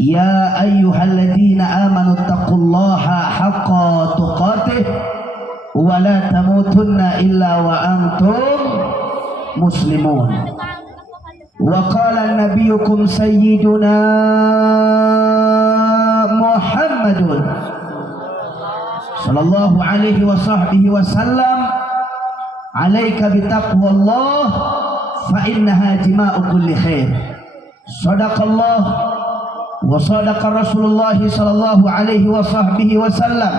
يا أيها الذين آمنوا اتقوا الله حق تقاته ولا تموتن إلا وأنتم مسلمون. وقال نبيكم سيدنا محمد صلى الله عليه وصحبه وسلم عليك بتقوى الله فإنها جماع كل خير. صدق الله وصدق رسول الله صلى الله عليه وصحبه وسلم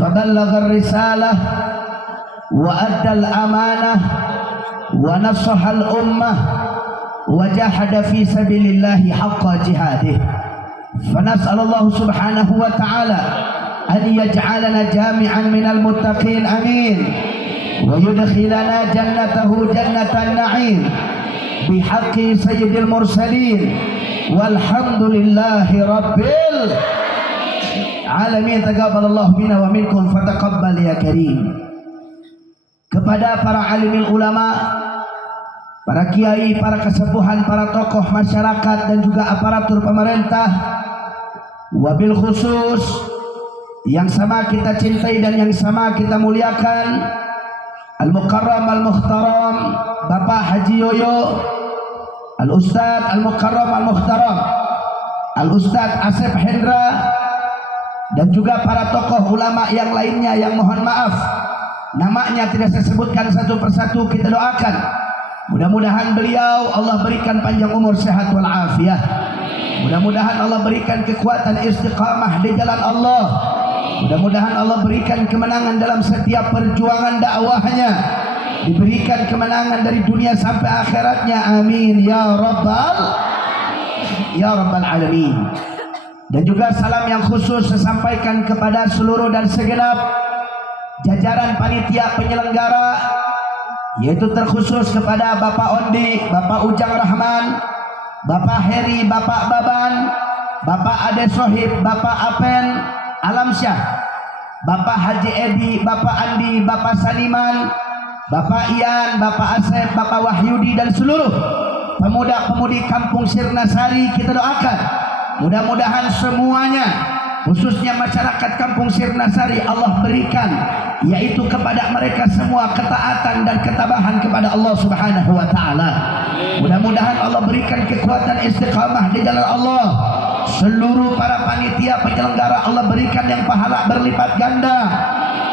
فبلغ الرسالة وأدى الأمانة ونصح الأمة وجاهد في سبيل الله حق جهاده. فنسأل الله سبحانه وتعالى أن يجعلنا جامعا من المتقين آمين، ويدخلنا جنته جنة النعيم بحق سيد المرسلين والحمد لله رب العالمين. Taqabbalallahu minna wa minkum fataqabbal ya karim. Kepada para alimil ulama, para kiai, para kesepuhan, para tokoh masyarakat dan juga aparatur pemerintah, wabil khusus yang sama kita cintai dan yang sama kita muliakan, Al-Mukarram Al-Mukhtaram Bapak Haji Yoyo, Al-Ustadz Al-Mukarram Al-Mukhtaram Al-Ustadz Asep Hendra, dan juga para tokoh ulama yang lainnya yang mohon maaf namanya tidak saya sebutkan satu persatu. Kita doakan mudah-mudahan beliau Allah berikan panjang umur, sehat walafiat. Mudah-mudahan Allah berikan kekuatan istiqamah di jalan Allah. Mudah-mudahan Allah berikan kemenangan dalam setiap perjuangan dakwahnya, diberikan kemenangan dari dunia sampai akhiratnya, amin ya rabbal alamin. Dan juga salam yang khusus saya sampaikan kepada seluruh dan segenap jajaran panitia penyelenggara, yaitu terkhusus kepada Bapak Ondi, Bapak Ujang Rahman, Bapak Heri, Bapak Baban, Bapak Ade Sohib, Bapak Apen Alamsyah, Bapak Haji Edi, Bapak Andi, Bapak Saniman, Bapak Ian, Bapak Asep, Bapak Wahyudi, dan seluruh pemuda-pemudi Kampung Sirnasari. Kita doakan mudah-mudahan semuanya, khususnya masyarakat Kampung Sirnasari, Allah berikan yaitu kepada mereka semua ketaatan dan ketabahan kepada Allah Subhanahu wa taala. Mudah-mudahan Allah berikan kekuatan istiqamah di jalan Allah. Seluruh para panitia penyelenggara Allah berikan yang pahala berlipat ganda.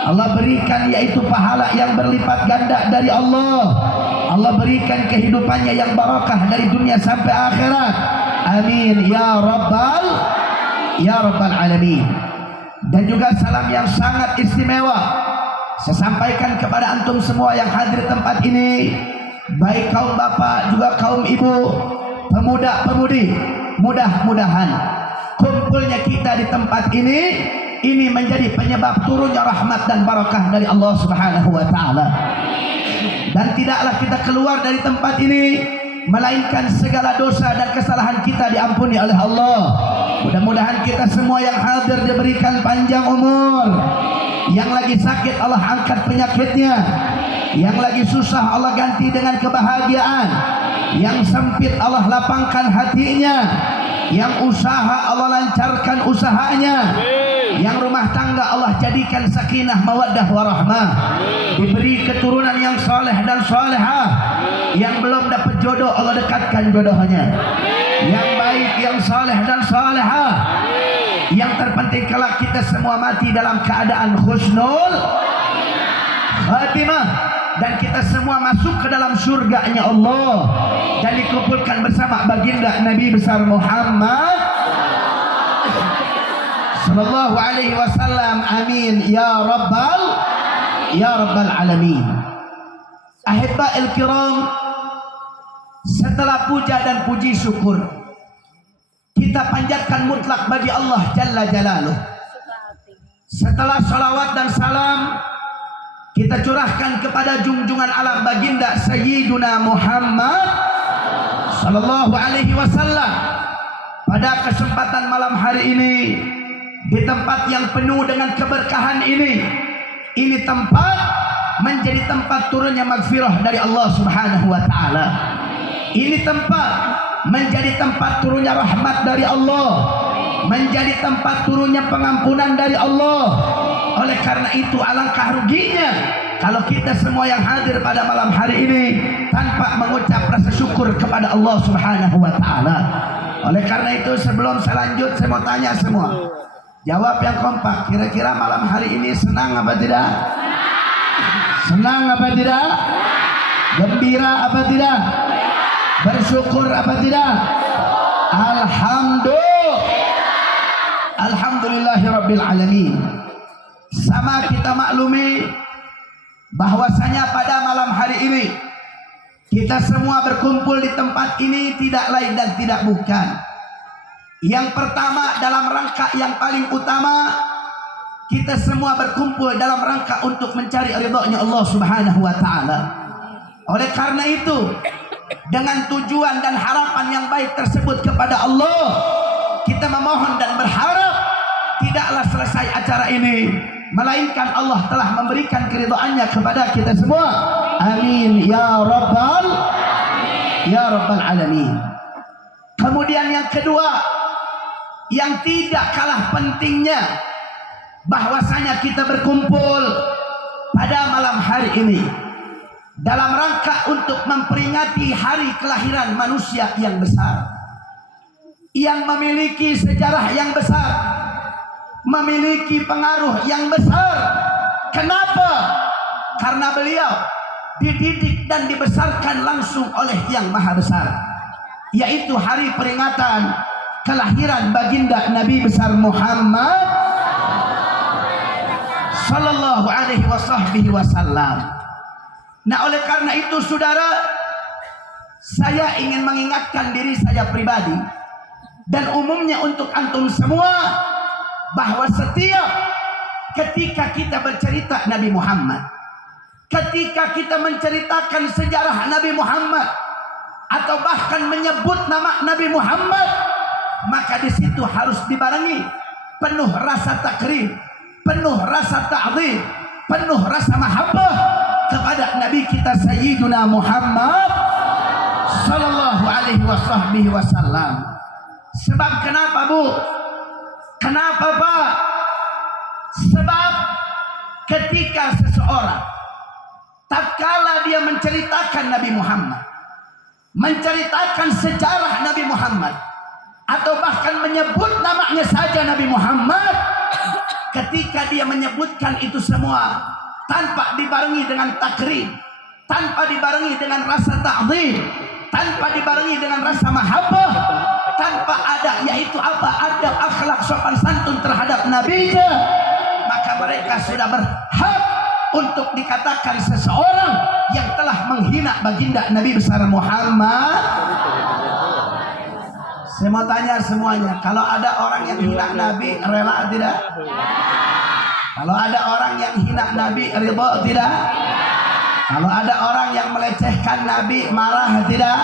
Allah berikan yaitu pahala yang berlipat ganda dari Allah. Allah berikan kehidupannya yang barakah dari dunia sampai akhirat. Amin ya rabbal alamin. Dan juga salam yang sangat istimewa saya sampaikan kepada antum semua yang hadir tempat ini, baik kaum bapak juga kaum ibu, pemuda-pemudi. Mudah-mudahan kumpulnya kita di tempat ini menjadi penyebab turunnya rahmat dan barakah dari Allah Subhanahu wa taala. Dan tidaklah kita keluar dari tempat ini melainkan segala dosa dan kesalahan kita diampuni oleh Allah. Mudah-mudahan kita semua yang hadir diberikan panjang umur. Yang lagi sakit Allah angkat penyakitnya. Yang lagi susah Allah ganti dengan kebahagiaan. Yang sempit Allah lapangkan hatinya. Yang usaha Allah lancarkan usahanya. Yang rumah tangga Allah jadikan sakinah mawaddah warahmah. Diberi keturunan yang soleh dan solehah. Yang belum dapat jodoh Allah dekatkan jodohnya. Yang baik, yang soleh dan solehah. Yang terpenting kelak kita semua mati dalam keadaan husnul khatimah, dan kita semua masuk ke dalam surganya Allah dan dikumpulkan bersama baginda Nabi besar Muhammad sallallahu alaihi wasallam, amin ya rabbal alamin. Ahibba'il kiram, setelah puja dan puji syukur kita panjatkan mutlak bagi Allah Jalla Jalaluh. Setelah salawat dan salam kita curahkan kepada junjungan alam baginda Sayyiduna Muhammad sallallahu alaihi wasallam. Pada kesempatan malam hari ini, di tempat yang penuh dengan keberkahan ini tempat menjadi tempat turunnya magfirah dari Allah Subhanahu wa taala. Ini tempat menjadi tempat turunnya rahmat dari Allah, menjadi tempat turunnya pengampunan dari Allah. Oleh karena itu alangkah ruginya kalau kita semua yang hadir pada malam hari ini tanpa mengucap rasa syukur kepada Allah Subhanahu wa taala. Oleh karena itu sebelum saya lanjut, saya mau tanya semua, jawab yang kompak, kira-kira malam hari ini senang apa tidak? Senang apa tidak? Gembira apa tidak? Bersyukur apa tidak? Alhamdulillahirabbil alamin. Sama kita maklumi bahwasanya pada malam hari ini kita semua berkumpul di tempat ini tidak lain dan tidak bukan. Yang pertama, dalam rangka yang paling utama, kita semua berkumpul dalam rangka untuk mencari ridhonya Allah Subhanahu wa taala. Oleh karena itu, dengan tujuan dan harapan yang baik tersebut kepada Allah, kita memohon dan berharap tidaklah selesai acara ini melainkan Allah telah memberikan keridhaannya kepada kita semua. Amin ya rabbal alamin. Kemudian yang kedua, yang tidak kalah pentingnya, bahwasanya kita berkumpul pada malam hari ini dalam rangka untuk memperingati hari kelahiran manusia yang besar, yang memiliki sejarah yang besar, memiliki pengaruh yang besar. Kenapa? Karena beliau dididik dan dibesarkan langsung oleh Yang Maha Besar, yaitu hari peringatan kelahiran baginda Nabi besar Muhammad sallallahu alaihi wasallam. Nah, oleh karena itu saudara, saya ingin mengingatkan diri saya pribadi dan umumnya untuk antum semua, bahwa setiap ketika kita bercerita Nabi Muhammad, ketika kita menceritakan sejarah Nabi Muhammad atau bahkan menyebut nama Nabi Muhammad, maka di situ harus dibarengi penuh rasa takrim, penuh rasa ta'zim, penuh rasa mahabbah kepada Nabi kita Sayyiduna Muhammad sallallahu alaihi wasallam. Sebab kenapa, Bu? Kenapa, Pak? Sebab ketika seseorang tatkala dia menceritakan Nabi Muhammad, menceritakan sejarah Nabi Muhammad, atau bahkan menyebut namanya saja Nabi Muhammad, ketika dia menyebutkan itu semua tanpa dibarengi dengan takrim, tanpa dibarengi dengan rasa ta'zim, tanpa dibarengi dengan rasa mahabbah, tanpa ada yaitu apa? Adab akhlak sopan santun terhadap nabinya, maka mereka sudah berhak untuk dikatakan seseorang yang telah menghina baginda Nabi besar Muhammad. Saya mau tanya semuanya, kalau ada orang yang hina Nabi, rela tidak? Kalau ada orang yang hina Nabi, ridho tidak? Kalau ada orang yang melecehkan Nabi, marah tidak?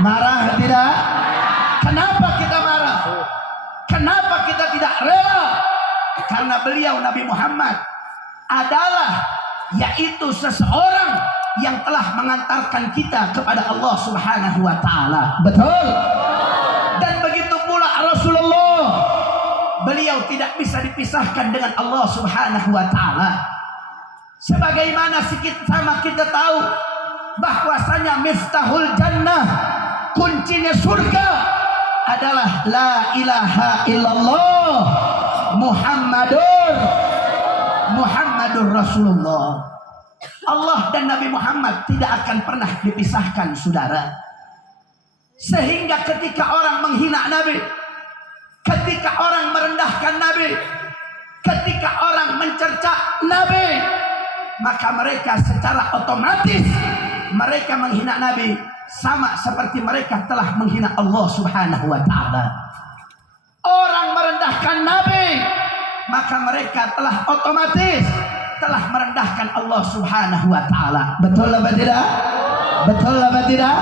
Marah tidak? Kenapa kita marah? Kenapa kita tidak rela? Karena beliau Nabi Muhammad adalah yaitu seseorang yang telah mengantarkan kita kepada Allah Subhanahu wa taala. Betul? Dan begitu pula Rasulullah, beliau tidak bisa dipisahkan dengan Allah Subhanahu wa taala. Sebagaimana sama kita tahu bahwasanya miftahul jannah, kuncinya surga adalah la ilaha illallah Muhammadur Rasulullah. Allah dan Nabi Muhammad tidak akan pernah dipisahkan, saudara. Sehingga ketika orang menghina Nabi, ketika orang merendahkan Nabi, ketika orang mencerca Nabi, maka mereka secara otomatis mereka menghina Nabi, sama seperti mereka telah menghina Allah Subhanahu wa taala. Orang merendahkan Nabi, maka mereka telah otomatis telah merendahkan Allah Subhanahu wa taala. Betul apa tidak? Betul apa tidak?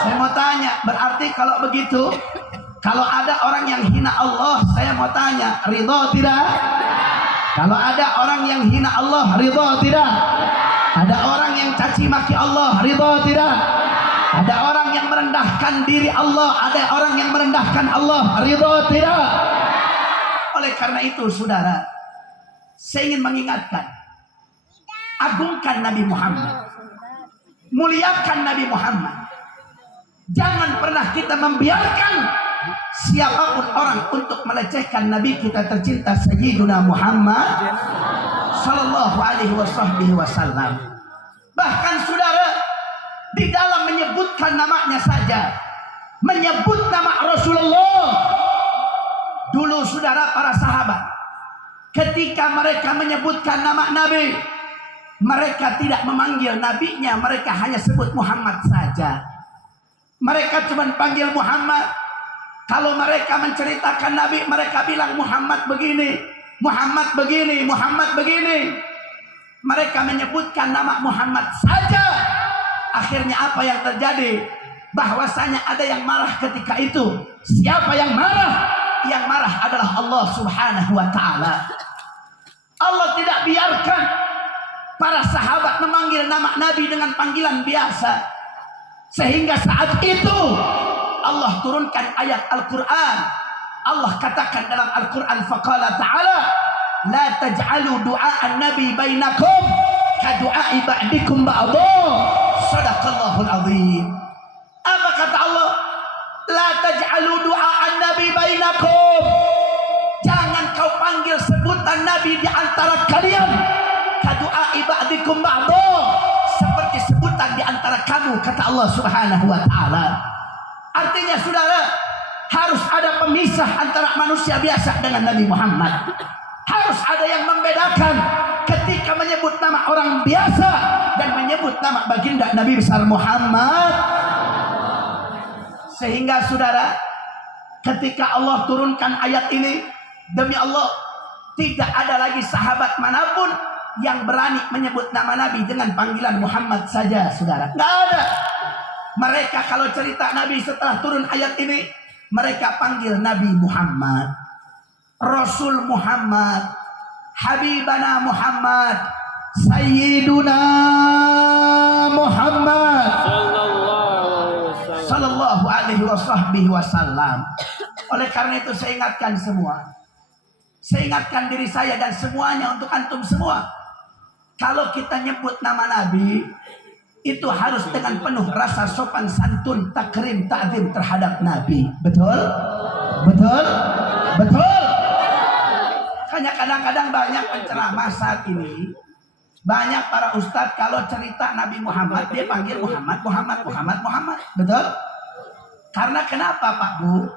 Saya mau tanya, berarti kalau begitu, kalau ada orang yang hina Allah, saya mau tanya, ridho tidak? Kalau ada orang yang hina Allah, ridho tidak? Ada orang yang caci maki Allah, ridho tidak? Ada orang yang merendahkan diri Allah, ada orang yang merendahkan Allah. Ridho tidak? Oleh karena itu saudara, saya ingin mengingatkan, agungkan Nabi Muhammad, muliakan Nabi Muhammad. Jangan pernah kita membiarkan siapapun orang untuk melecehkan Nabi kita tercinta Sayyiduna Muhammad sallallahu alaihi wasallam. Bahkan saudara, di dalam menyebutkan namanya saja, menyebut nama Rasulullah. Dulu saudara, para sahabat ketika mereka menyebutkan nama Nabi, mereka tidak memanggil nabinya, mereka hanya sebut Muhammad saja. Mereka cuma panggil Muhammad. Kalau mereka menceritakan Nabi, mereka bilang Muhammad begini, Muhammad begini, Muhammad begini. Mereka menyebutkan nama Muhammad saja. Akhirnya apa yang terjadi? Bahwasanya ada yang marah ketika itu. Siapa yang marah? Yang marah adalah Allah Subhanahu wa ta'ala. Allah tidak biarkan para sahabat memanggil nama Nabi dengan panggilan biasa. Sehingga saat itu Allah turunkan ayat Al-Quran. Allah katakan dalam Al-Quran, faqala ta'ala, la taj'alu du'a'an nabi bainakum ka du'a'i ba'dikum ba'dha. Sadaqallahul azim. Apa kata Allah? La taj'alu du'a'an nabi bainakum. Jangan kau panggil sebutan Nabi di antara kalian ka du'a'i ba'dikum ba'dha, seperti sebutan di antara kamu, kata Allah Subhanahu wa ta'ala. Artinya saudara, harus ada pemisah antara manusia biasa dengan Nabi Muhammad. Harus ada yang membedakan ketika menyebut nama orang biasa dan menyebut nama baginda Nabi besar Muhammad. Sehingga saudara, ketika Allah turunkan ayat ini, demi Allah, tidak ada lagi sahabat manapun yang berani menyebut nama Nabi dengan panggilan Muhammad saja, saudara. Nggak ada. Mereka kalau cerita Nabi setelah turun ayat ini, mereka panggil Nabi Muhammad, Rasul Muhammad, Habibana Muhammad, Sayyiduna Muhammad sallallahu alaihi wasallam. Oleh karena itu saya ingatkan semua, saya ingatkan diri saya dan semuanya untuk antum semua. Kalau kita nyebut nama Nabi, itu harus dengan penuh rasa sopan santun, takrim, ta'zim terhadap Nabi. Betul? Betul? Betul? Hanya kadang-kadang banyak penceramah saat ini, banyak para ustadz kalau cerita Nabi Muhammad, dia panggil Muhammad, Muhammad, Muhammad, Muhammad. Betul? Karena kenapa Pak Bu?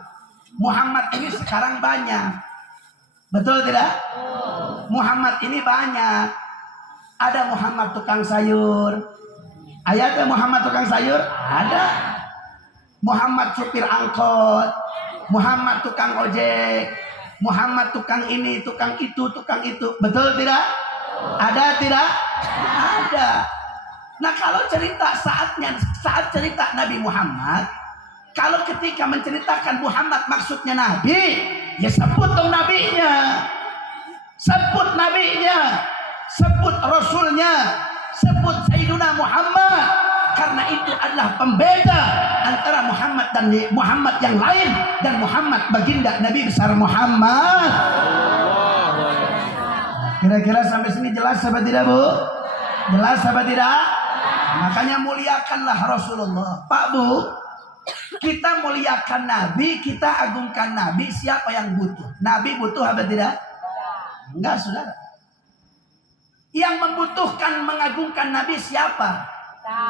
Muhammad ini sekarang banyak. Betul tidak? Muhammad ini banyak. Ada Muhammad tukang sayur. Ada Muhammad tukang sayur? Ada. Muhammad supir angkot, Muhammad tukang ojek, Muhammad tukang ini, tukang itu, tukang itu. Betul tidak? Ada tidak? Ada. Nah kalau cerita saat cerita Nabi Muhammad, kalau ketika menceritakan Muhammad maksudnya Nabi, ya sebut dong nabinya, sebut nabinya, sebut rasulnya, sebut Sayyiduna Muhammad, karena itu adalah pembeda antara Muhammad dan Muhammad yang lain dan Muhammad baginda Nabi besar Muhammad. Kira-kira sampai sini jelas apa tidak Bu? Jelas apa tidak? Makanya muliakanlah Rasulullah. Pak Bu, kita muliakan Nabi, kita agungkan Nabi. Siapa yang butuh? Nabi butuh apa tidak? Enggak saudara. Yang membutuhkan mengagungkan Nabi siapa?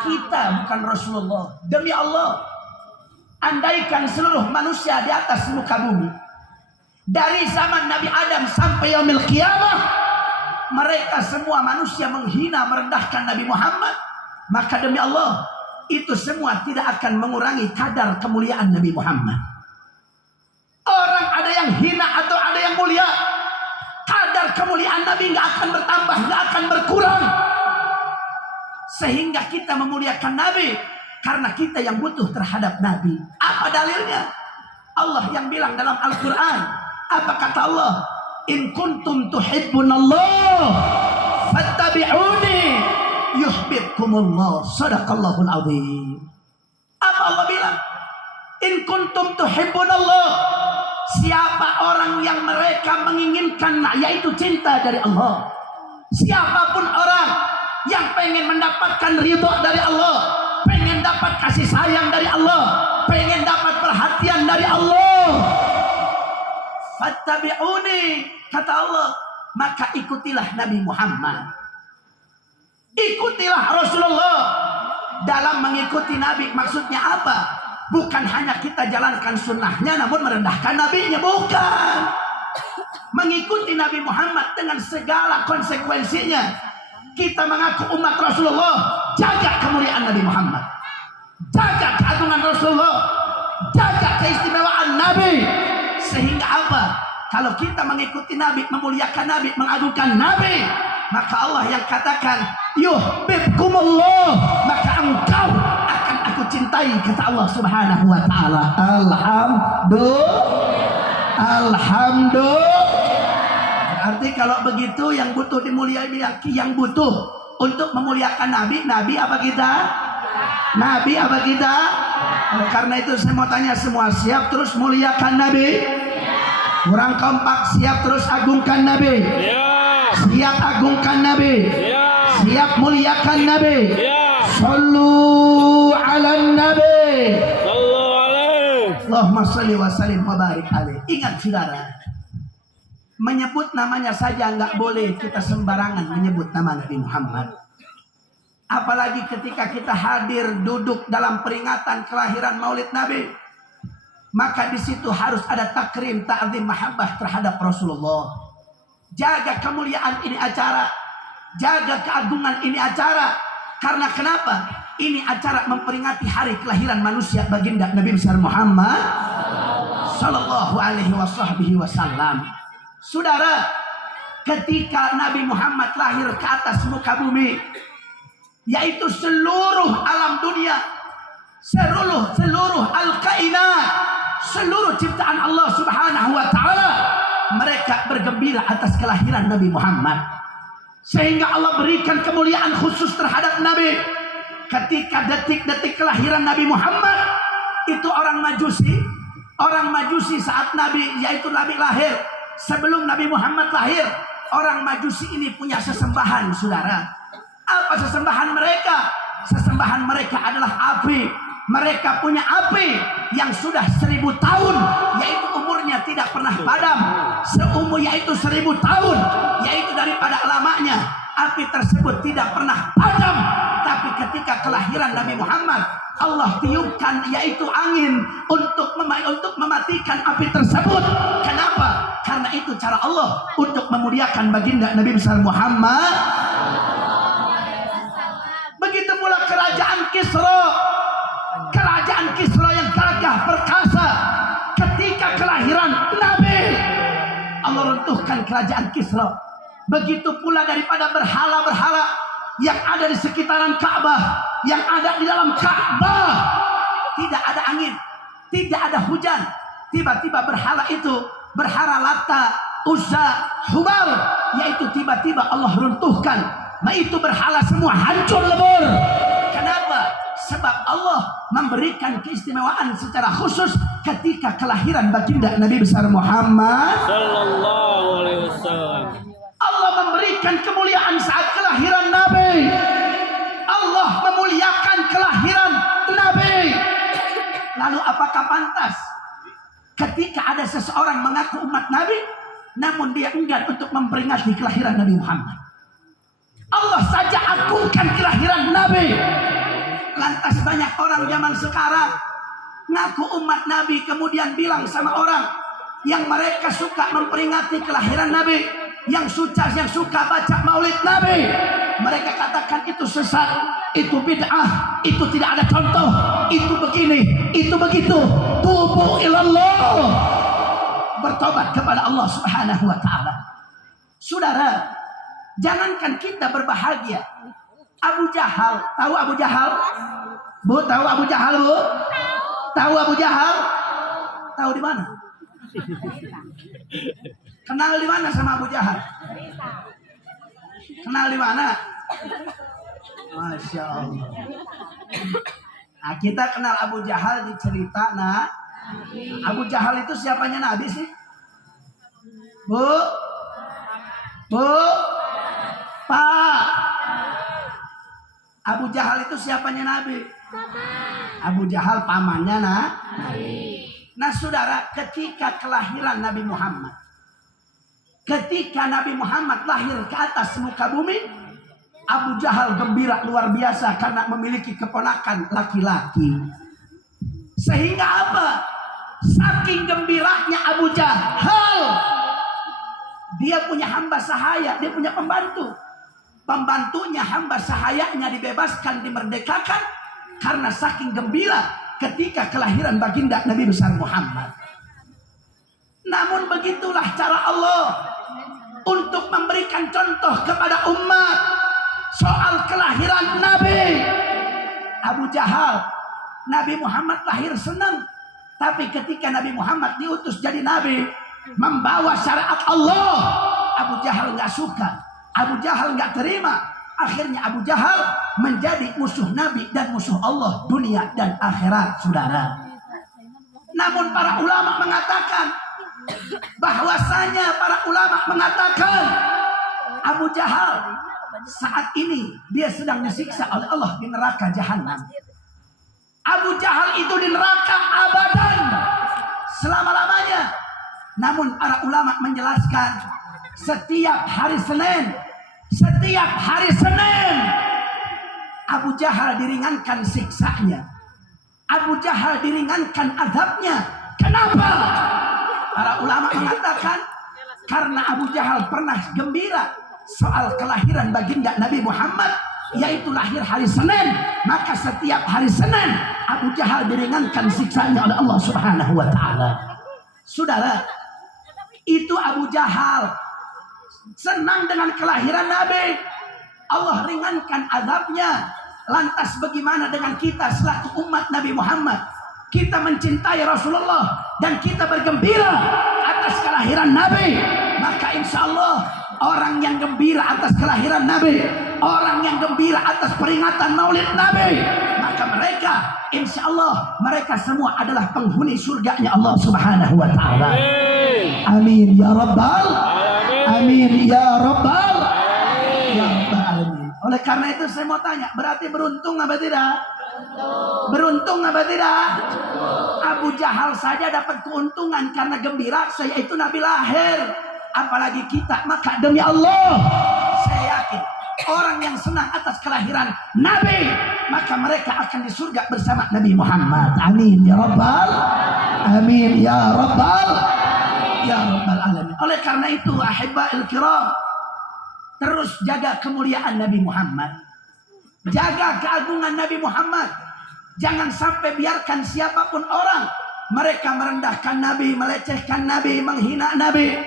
Kita, bukan Rasulullah. Demi Allah, andaikan seluruh manusia di atas muka bumi, dari zaman Nabi Adam sampai yaumil qiyamah, mereka semua manusia menghina, merendahkan Nabi Muhammad, maka demi Allah, itu semua tidak akan mengurangi kadar kemuliaan Nabi Muhammad. Orang ada yang hina atau ada yang mulia, kadar kemuliaan Nabi nggak akan bertambah, nggak akan berkurang. Sehingga kita memuliakan Nabi karena kita yang butuh terhadap Nabi. Apa dalilnya? Allah yang bilang dalam Al-Quran. Apa kata Allah? In kuntum tuhibbunallah fattabi'uni yuhibbukumullah. Sadaqallahul azim. Allah bilang, in kuntum tuhibbunallah, siapa orang yang mereka menginginkan, yaitu cinta dari Allah. Siapapun orang yang pengen mendapatkan ridho dari Allah, pengen dapat kasih sayang dari Allah, pengen dapat perhatian dari Allah, fattabi'uni, kata Allah, maka ikutilah Nabi Muhammad, ikutilah Rasulullah. Dalam mengikuti Nabi maksudnya apa? Bukan hanya kita jalankan sunnahnya namun merendahkan Nabinya, bukan. Mengikuti Nabi Muhammad dengan segala konsekuensinya. Kita mengaku umat Rasulullah, jaga kemuliaan Nabi Muhammad, jaga keagungan Rasulullah, jaga keistimewaan Nabi. Sehingga apa? Kalau kita mengikuti Nabi, memuliakan Nabi, mengagungkan Nabi, maka Allah yang katakan yuhibbukumullah, maka engkau akan aku cintai, kata Allah Subhanahu wa taala. Alhamdulillah. Berarti kalau begitu yang butuh dimuliai, yang butuh untuk memuliakan Nabi, Nabi apa kita? Nabi apa kita? Oleh karena itu saya mau tanya semua, siap terus muliakan Nabi? Kurang kompak, siap terus agungkan Nabi? Siap agungkan Nabi? Siap muliakan Nabi? Sallu ala Nabi. Allahumma salli wa sallim wa barik alaih. Ingat saudara, menyebut namanya saja nggak boleh kita sembarangan menyebut nama Nabi Muhammad. Apalagi ketika kita hadir duduk dalam peringatan kelahiran Maulid Nabi, maka di situ harus ada takrim, ta'zim, mahabbah terhadap Rasulullah. Jaga kemuliaan ini acara, jaga keagungan ini acara. Karena kenapa? Ini acara memperingati hari kelahiran manusia baginda Nabi besar Muhammad sallallahu alaihi wasallam. Saudara, ketika Nabi Muhammad lahir ke atas muka bumi, yaitu seluruh alam dunia, seluruh al-kainat, seluruh ciptaan Allah Subhanahu wa taala, mereka bergembira atas kelahiran Nabi Muhammad. Sehingga Allah berikan kemuliaan khusus terhadap Nabi. Ketika detik-detik kelahiran Nabi Muhammad, itu orang Majusi saat Nabi, yaitu Nabi lahir, sebelum Nabi Muhammad lahir, orang Majusi ini punya sesembahan, saudara. Apa sesembahan mereka? Sesembahan mereka adalah api. Mereka punya api yang sudah 1000 tahun, yaitu umurnya tidak pernah padam. Seumur yaitu 1000 tahun, yaitu daripada lamanya api tersebut tidak pernah padam. Tapi ketika kelahiran Nabi Muhammad, Allah tiupkan yaitu angin untuk mematikan api tersebut. Kenapa? Karena itu cara Allah untuk memuliakan baginda Nabi besar Muhammad. Begitu pula kerajaan Kisra yang gagah perkasa. Ketika kelahiran Nabi, Allah runtuhkan kerajaan Kisra. Begitu pula daripada berhala-berhala yang ada di sekitaran Ka'bah, yang ada di dalam Ka'bah. Tidak ada angin, tidak ada hujan. Tiba-tiba berhala itu, berhala Lata, Uzza, Hubal, yaitu tiba-tiba Allah runtuhkan. Nah itu berhala semua hancur lebur. Kenapa? Sebab Allah memberikan keistimewaan secara khusus ketika kelahiran baginda Nabi besar Muhammad sallallahu alaihi wasallam. Allah memberikan kemuliaan saat kelahiran Nabi. Allah memuliakan kelahiran Nabi. Lalu apakah pantas ketika ada seseorang mengaku umat Nabi, namun dia enggan untuk memperingati kelahiran Nabi Muhammad? Allah saja agungkan kelahiran Nabi. Lantas banyak orang zaman sekarang ngaku umat Nabi, kemudian bilang sama orang yang mereka suka memperingati kelahiran Nabi, yang suka baca maulid Nabi, mereka katakan itu sesat, itu bid'ah, itu tidak ada contoh, itu begini, itu begitu. Tubu ilallah, bertobat kepada Allah Subhanahu wa taala. Saudara, jangankan kita berbahagia, Abu Jahal, tahu Abu Jahal? Bu, tahu Abu Jahal, Bu? Tahu Abu Jahal? Tahu di mana? Kenal di mana sama Abu Jahal? Kenal di mana? Masya Allah. Nah, kita kenal Abu Jahal di cerita. Nah, Abu Jahal itu siapanya Nabi sih? Bu? Bu? Pak? Abu Jahal itu siapanya Nabi? Abu Jahal pamannya Nabi. Nah saudara, ketika kelahiran Nabi Muhammad, ketika Nabi Muhammad lahir ke atas muka bumi, Abu Jahal gembira luar biasa karena memiliki keponakan laki-laki. Sehingga apa? Saking gembiranya Abu Jahal, dia punya hamba sahaya, dia punya pembantu. Pembantunya, hamba sahayanya dibebaskan, dimerdekakan karena saking gembira ketika kelahiran baginda Nabi besar Muhammad. Namun begitulah cara Allah untuk memberikan contoh kepada umat soal kelahiran Nabi. Abu Jahal, Nabi Muhammad lahir senang, tapi ketika Nabi Muhammad diutus jadi Nabi membawa syariat Allah, Abu Jahal nggak suka, Abu Jahal nggak terima. Akhirnya Abu Jahal menjadi musuh Nabi dan musuh Allah dunia dan akhirat, saudara. Namun para ulama mengatakan bahwasanya Abu Jahal saat ini dia sedang disiksa oleh Allah di neraka jahanam. Abu Jahal itu di neraka abadan selama-lamanya. Namun para ulama menjelaskan setiap hari Senin Abu Jahal diringankan siksanya, Abu Jahal diringankan azabnya. Kenapa? Para ulama mengatakan karena Abu Jahal pernah gembira soal kelahiran baginda Nabi Muhammad, yaitu lahir hari Senin, maka setiap hari Senin Abu Jahal diringankan siksanya oleh Allah Subhanahu wa taala. Saudara, itu Abu Jahal senang dengan kelahiran Nabi, Allah ringankan azabnya. Lantas bagaimana dengan kita selaku umat Nabi Muhammad? Kita mencintai Rasulullah dan kita bergembira atas kelahiran Nabi, maka insya Allah orang yang gembira atas kelahiran Nabi, orang yang gembira atas peringatan Maulid Nabi, maka mereka insya Allah mereka semua adalah penghuni surganya Allah Subhanahu wa taala. Amin ya rabbal amin ya rabbal alamin. Oleh karena itu saya mau tanya, berarti beruntung apa tidak? Beruntung apa tidak? Abu Jahal saja dapat keuntungan karena gembira, yaitu Nabi lahir. Apalagi kita, maka demi Allah saya yakin orang yang senang atas kelahiran Nabi, maka mereka akan di surga bersama Nabi Muhammad. Amin ya rabbal amin ya rabbal alamin. Oleh karena itu ahibba'il kiram, terus jaga kemuliaan Nabi Muhammad, jaga keagungan Nabi Muhammad. Jangan sampai biarkan siapapun orang mereka merendahkan Nabi, melecehkan Nabi, menghina Nabi,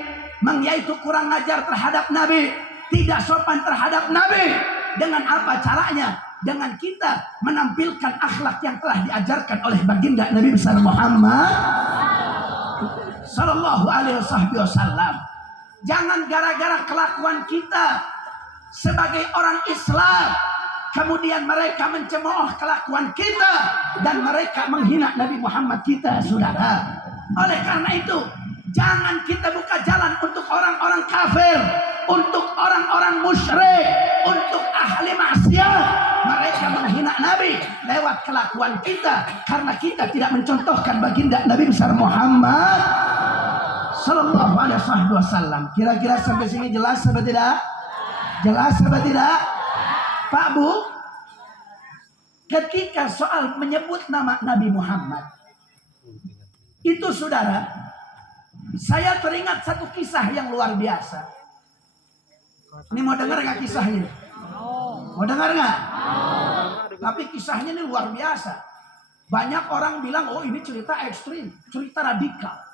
yaitu kurang ajar terhadap Nabi, tidak sopan terhadap Nabi. Dengan apa caranya? Dengan kita menampilkan akhlak yang telah diajarkan oleh baginda Nabi besar Muhammad sallallahu alaihi wasallam. Jangan gara-gara kelakuan kita sebagai orang Islam kemudian mereka mencemooh kelakuan kita dan mereka menghina Nabi Muhammad kita, saudara. Oleh karena itu jangan kita buka jalan untuk orang-orang kafir, untuk orang-orang musyrik, untuk ahli maksiat. Mereka menghina Nabi lewat kelakuan kita karena kita tidak mencontohkan baginda Nabi besar Muhammad sallallahu alaihi wasallam. Kira-kira sampai sini jelas atau tidak? Jelas atau tidak? Pak Bu, ketika soal menyebut nama Nabi Muhammad itu, saudara, saya teringat satu kisah yang luar biasa. Ini mau dengar nggak kisahnya? Mau dengar nggak? Tapi kisahnya ini luar biasa. Banyak orang bilang, oh ini cerita ekstrim, cerita radikal.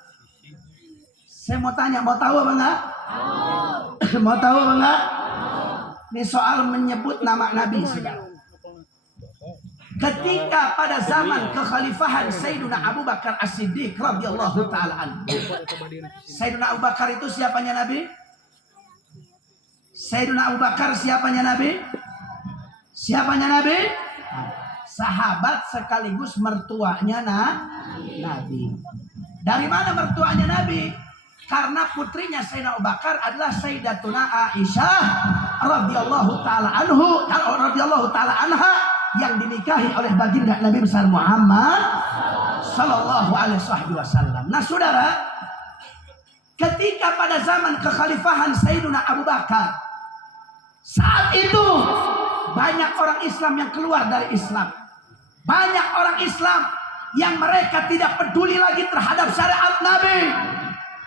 Saya mau tanya, mau tahu apa enggak? Mau tahu apa enggak? Ini soal menyebut nama Nabi, saudara. Ketika pada zaman kekhalifahan Sayyidina Abu Bakar As-Siddiq radhiyallahu taala anhu. Sayyidina Abu Bakar itu siapanya Nabi? Sayyidina Abu Bakar siapanya Nabi? Siapanya Nabi? sahabat sekaligus mertuanya Nabi. Dari mana mertuanya Nabi? Karena putrinya Sayyidina Abu Bakar adalah Sayyidatuna Aisyah radhiyallahu taala anha yang dinikahi oleh baginda Nabi besar Muhammad sallallahu alaihi wasallam. Nah, saudara, ketika pada zaman kekhalifahan Sayyidina Abu Bakar, saat itu banyak orang Islam yang keluar dari Islam. Banyak orang Islam yang mereka tidak peduli lagi terhadap syariat Nabi.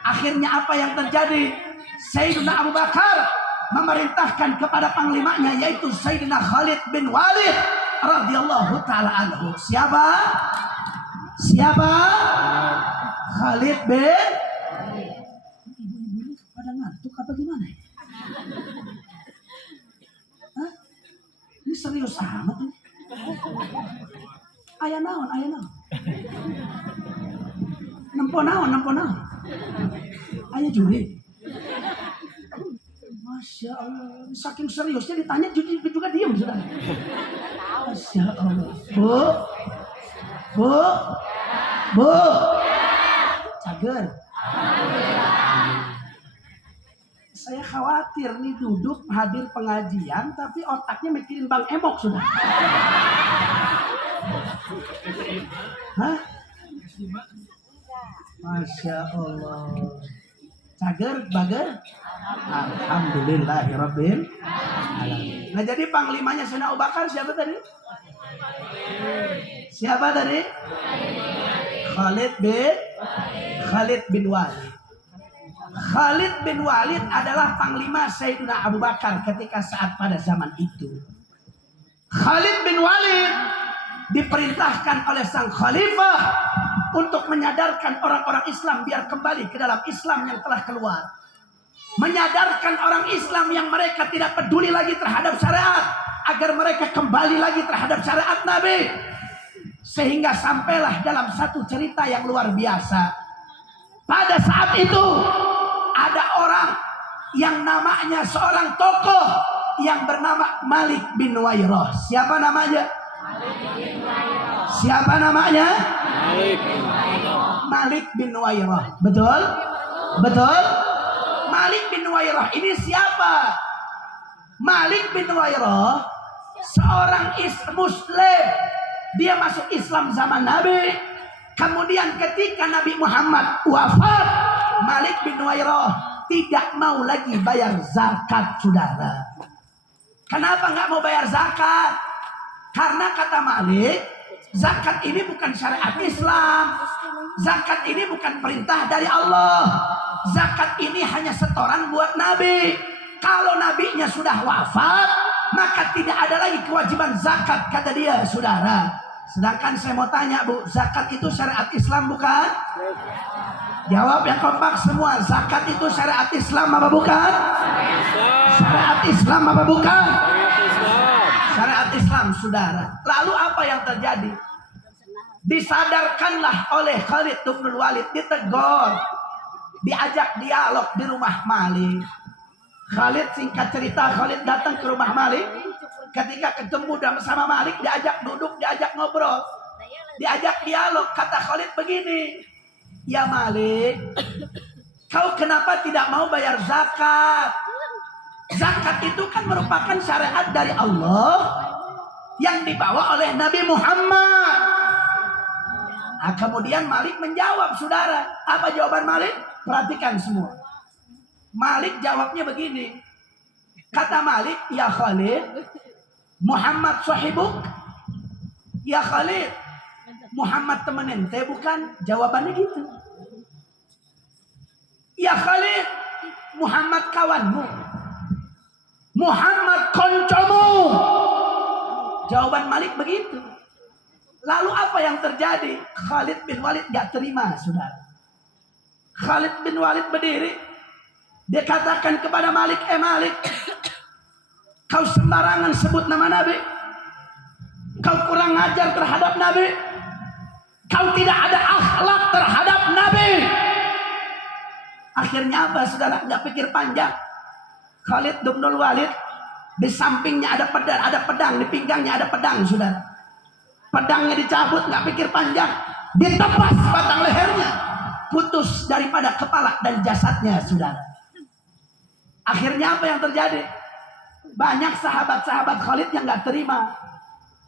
Akhirnya apa yang terjadi? Sayyidina Abu Bakar memerintahkan kepada panglimanya, yaitu Sayyidina Khalid bin Walid radhiyallahu taala anhu. Siapa? Khalid bin. Ibu-ibu pada ngantuk apa gimana? Hah? Ini serius amat ini. Ayah naon. Nempo naon. Ayah juri. Masya Allah, saking seriusnya ditanya juga diam sudah. Masya Allah. Bu, cager. Saya khawatir nih duduk hadir pengajian tapi otaknya mikirin Bang Emok sudah. Hah? Masya Allah. Cager, bager. Alhamdulillahirabbil alamin. Nah, jadi panglimanya Sayyidina Abu Bakar siapa tadi? Khalid bin Walid. Khalid bin Walid adalah panglima Sayyidina Abu Bakar ketika saat pada zaman itu. Khalid bin Walid diperintahkan oleh sang khalifah untuk menyadarkan orang-orang Islam biar kembali ke dalam Islam yang telah keluar. Menyadarkan orang Islam yang mereka tidak peduli lagi terhadap syariat, agar mereka kembali lagi terhadap syariat Nabi. Sehingga sampailah dalam satu cerita yang luar biasa. Pada saat itu ada orang yang namanya seorang tokoh yang bernama Malik bin Nuwairah. Siapa namanya? Malik bin Nuwairah. Betul? Malik bin Nuwairah ini siapa? Malik bin Nuwairah seorang Muslim. Dia masuk Islam zaman Nabi. Kemudian ketika Nabi Muhammad wafat, Malik bin Nuwairah tidak mau lagi bayar zakat, saudara. Kenapa nggak mau bayar zakat? Karena kata Malik, zakat ini bukan syariat Islam. Zakat ini bukan perintah dari Allah. Zakat ini hanya setoran buat Nabi. Kalau nabinya sudah wafat, maka tidak ada lagi kewajiban zakat, kata dia, saudara. Sedangkan saya mau tanya, Bu, zakat itu syariat Islam bukan? Jawab yang kompak semua. Zakat itu syariat Islam apa bukan? Syariat Islam apa bukan? Syariat Islam, saudara. Lalu apa yang terjadi? Disadarkanlah oleh Khalid bin Walid, ditegur, diajak dialog di rumah Malik. Khalid, singkat cerita, Khalid datang ke rumah Malik. Ketika ketemu sama Malik, diajak duduk, diajak ngobrol, diajak dialog. Kata Khalid begini, ya Malik, kau kenapa tidak mau bayar zakat? Zakat itu kan merupakan syariat dari Allah yang dibawa oleh Nabi Muhammad. Nah, kemudian Malik menjawab, saudara. Apa jawaban Malik? Perhatikan semua. Malik jawabnya begini. Kata Malik, ya Khalid, Muhammad sahibuk. Ya Khalid, Muhammad teman ente bukan? Jawabannya gitu. Ya Khalid, Muhammad kawanmu. Muhammad koncomu. Jawaban Malik begitu. Lalu apa yang terjadi? Khalid bin Walid gak terima, saudara. Khalid bin Walid berdiri. Dia katakan kepada Malik, Malik, kau sembarangan sebut nama Nabi. Kau kurang ajar terhadap Nabi. Kau tidak ada akhlak terhadap Nabi. Akhirnya apa, saudara? Gak pikir panjang. Khalid bin Walid, di sampingnya ada pedang, di pinggangnya ada pedang, saudara. pedangnya dicabut, nggak pikir panjang, ditebas batang lehernya, putus daripada kepala dan jasadnya, saudara. Akhirnya apa yang terjadi? Banyak sahabat-sahabat Khalid yang nggak terima.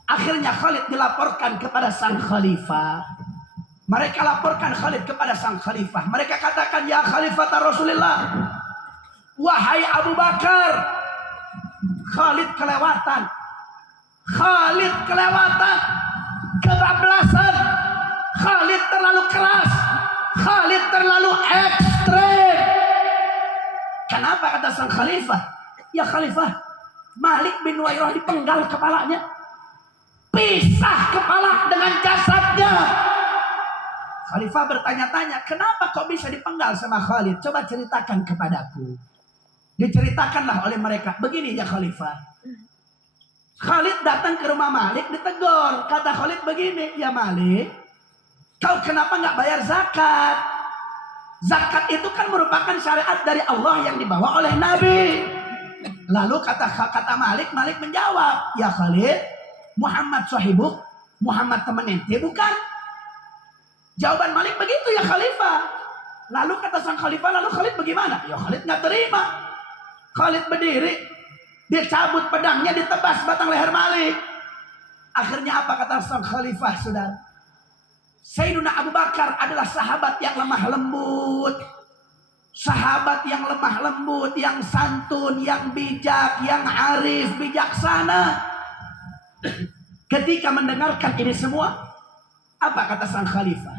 Akhirnya Khalid dilaporkan kepada sang khalifah. Mereka laporkan Khalid kepada sang khalifah. Mereka katakan, ya Khalifah Rasulullah, wahai Abu Bakar, Khalid kelewatan. Khalid kelewatan. Kebablasan. Khalid terlalu keras. Khalid terlalu ekstrem. Kenapa kata sang khalifah? Ya Khalifah, Malik bin Wairah dipenggal kepalanya. Pisah kepala dengan jasadnya. Khalifah bertanya-tanya, kenapa kok bisa dipenggal sama Khalid? Coba ceritakan kepadaku. Diceritakanlah oleh mereka. Begini ya Khalifah. Khalid datang ke rumah Malik, ditegur. Kata Khalid begini, ya Malik, kau kenapa nggak bayar zakat? Zakat itu kan merupakan syariat dari Allah yang dibawa oleh Nabi. Lalu kata Malik menjawab, ya Khalid, Muhammad sahibuk, Muhammad teman ente bukan? Jawaban Malik begitu ya Khalifah. Lalu kata sang Khalifah, lalu Khalid bagaimana? Ya Khalid nggak terima. Khalid berdiri, dia cabut pedangnya, ditebas batang leher Malik. Akhirnya apa kata sang Khalifah, saudara? Sayyidina Abu Bakar adalah sahabat yang lemah lembut. Sahabat yang lemah lembut, yang santun, yang bijak, yang arif, bijaksana. Ketika mendengarkan ini semua, apa kata sang Khalifah?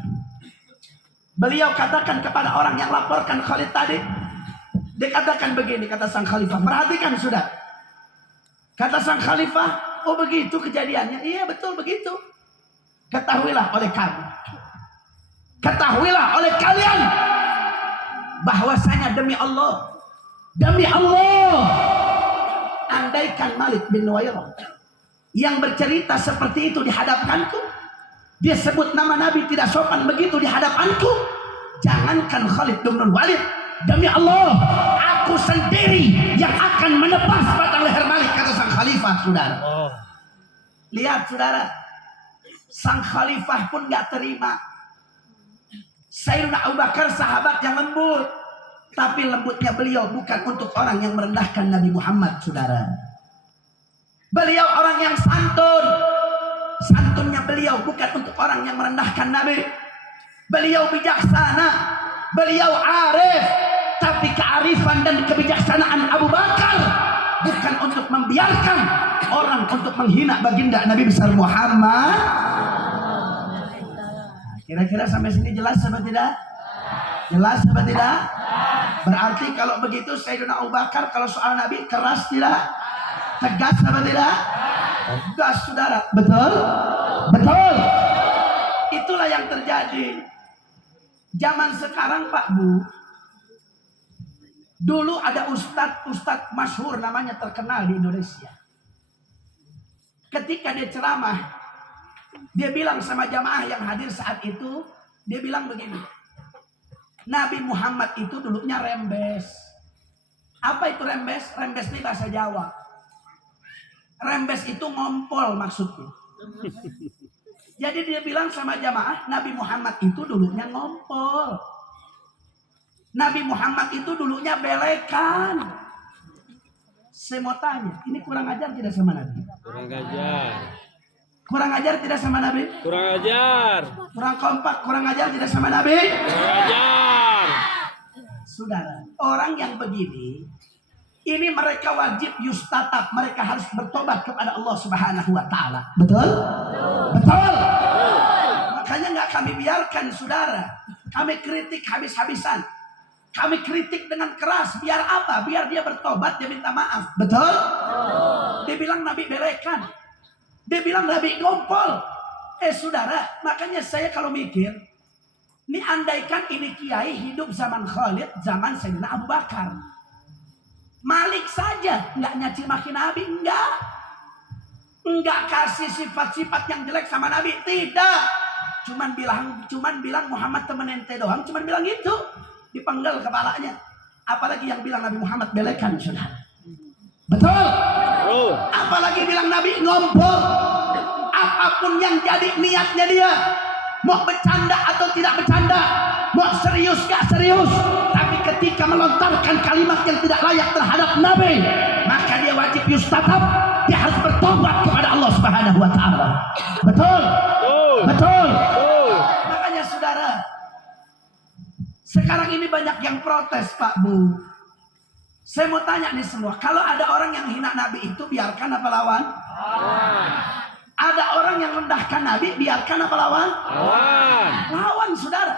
Beliau katakan kepada orang yang laporkan Khalid tadi, dia katakan begini, kata sang Khalifah, perhatikan sudah. Kata sang Khalifah, oh begitu kejadiannya? Iya betul begitu. Ketahuilah oleh kamu, ketahuilah oleh kalian, bahwasanya demi Allah, andaikan Malik bin Wairah yang bercerita seperti itu di hadapanku, dia sebut nama Nabi tidak sopan begitu di hadapanku, jangankan Khalid bin Walid, demi Allah, aku sendiri yang akan menebas batang leher Malik, kata sang Khalifah, saudara. Lihat saudara, sang Khalifah pun gak terima. Sayyidina Abu Bakar sahabat yang lembut, tapi lembutnya beliau bukan untuk orang yang merendahkan Nabi Muhammad, saudara. Beliau orang yang santun. Santunnya beliau bukan untuk orang yang merendahkan Nabi. Beliau bijaksana, beliau arif, tapi kearifan dan kebijaksanaan Abu Bakar bukan untuk membiarkan orang untuk menghina baginda Nabi besar Muhammad. Kira-kira sampai sini jelas apa tidak? Jelas apa tidak? Berarti kalau begitu Sayyidina Abu Bakar kalau soal Nabi keras tidak? Tegas apa tidak? Tegas, saudara. Betul? Betul. Itulah yang terjadi. Zaman sekarang Pak Bu, dulu ada ustadz masyhur namanya terkenal di Indonesia. Ketika dia ceramah, dia bilang sama jamaah yang hadir saat itu, dia bilang begini, Nabi Muhammad itu dulunya rembes. Apa itu rembes? Rembes ini bahasa Jawa. Rembes itu ngompol maksudnya. Jadi dia bilang sama jamaah, Nabi Muhammad itu dulunya ngompol. Nabi Muhammad itu dulunya belekan. Saya mau tanya, ini kurang ajar tidak sama Nabi? Kurang ajar. Kurang ajar tidak sama Nabi? Kurang ajar. Kurang kompak, kurang ajar tidak sama Nabi? Kurang ajar. Saudara, orang yang begini, ini mereka wajib yustatab, mereka harus bertobat kepada Allah Subhanahu wa taala. Betul? Betul. Makanya nggak kami biarkan, saudara. Kami kritik habis-habisan. Kami kritik dengan keras. Biar apa? Biar dia bertobat, dia minta maaf. Betul? Dia bilang Nabi belekan. Dia bilang Nabi ngompol. Saudara, makanya saya kalau mikir, ini andaikan ini kiai hidup zaman Khalid, zaman Sayyidina Abu Bakar, Malik saja nggak nyaci maki Nabi, enggak kasih sifat-sifat yang jelek sama Nabi, tidak. Cuman bilang Muhammad temen ente doang, cuman bilang gitu, dipenggal kepalanya. Apalagi yang bilang Nabi Muhammad belekan, saudara. Betul? Apalagi bilang Nabi ngompol. apapun yang jadi niatnya dia, mau bercanda atau tidak bercanda, mau serius gak serius, tapi ketika melontarkan kalimat yang tidak layak terhadap Nabi, maka dia wajib yustatab, dia harus bertobat kepada Allah Subhanahu wa taala. Betul? Betul. Makanya saudara, sekarang ini banyak yang protes, Pak Bu. Saya mau tanya nih semua, kalau ada orang yang hina Nabi itu biarkan apa lawan? Ada orang yang rendahkan Nabi, biarkan apa lawan? Lawan, saudara.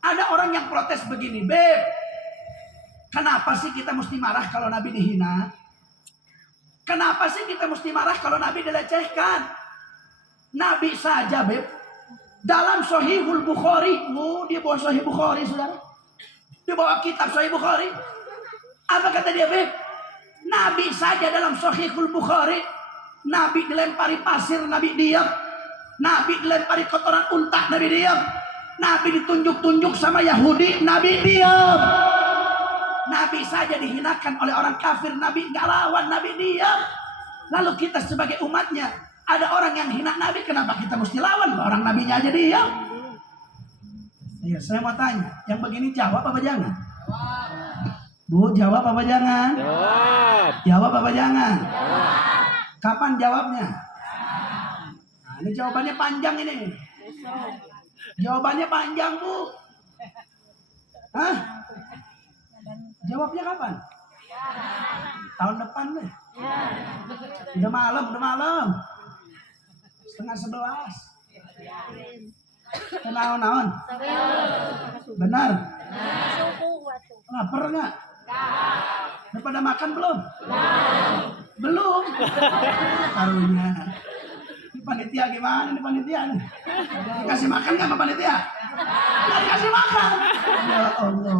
Ada orang yang protes begini, Beb, kenapa sih kita mesti marah kalau Nabi dihina? Kenapa sih kita mesti marah kalau Nabi dilecehkan? Nabi saja, Beb, dalam Sahihul Bukhari, dia bawa Sahih Bukhari, saudara. Dia bawa kitab Sahih Bukhari. Apa kata dia, Beb? Nabi saja dalam Sahihul Bukhari, Nabi dilempari pasir, Nabi diam. Nabi dilempari kotoran unta, Nabi diam. Nabi ditunjuk-tunjuk sama Yahudi, Nabi diam. Nabi saja dihinakan oleh orang kafir, Nabi nggak lawan, Nabi diam. Lalu kita sebagai umatnya, ada orang yang hina Nabi, kenapa kita mesti lawan? Orang Nabinya aja diam. Iya, saya mau tanya, yang begini jawab apa jangan? Bu, jawab apa jangan? Jawab apa jangan? Kapan jawabnya? Nah, ini jawabannya panjang ini. Jawabannya panjang, Bu. Hah? Jawabnya kapan? Tahun depan deh. Udah malam. 10:30. Naon. Benar? Lapar nggak? Udah pada makan belum? Belum. Karunya. Ini panitia gimana nih panitia nih? Dikasih makan nggak sama panitia? Nggak dikasih makan. Ya Allah.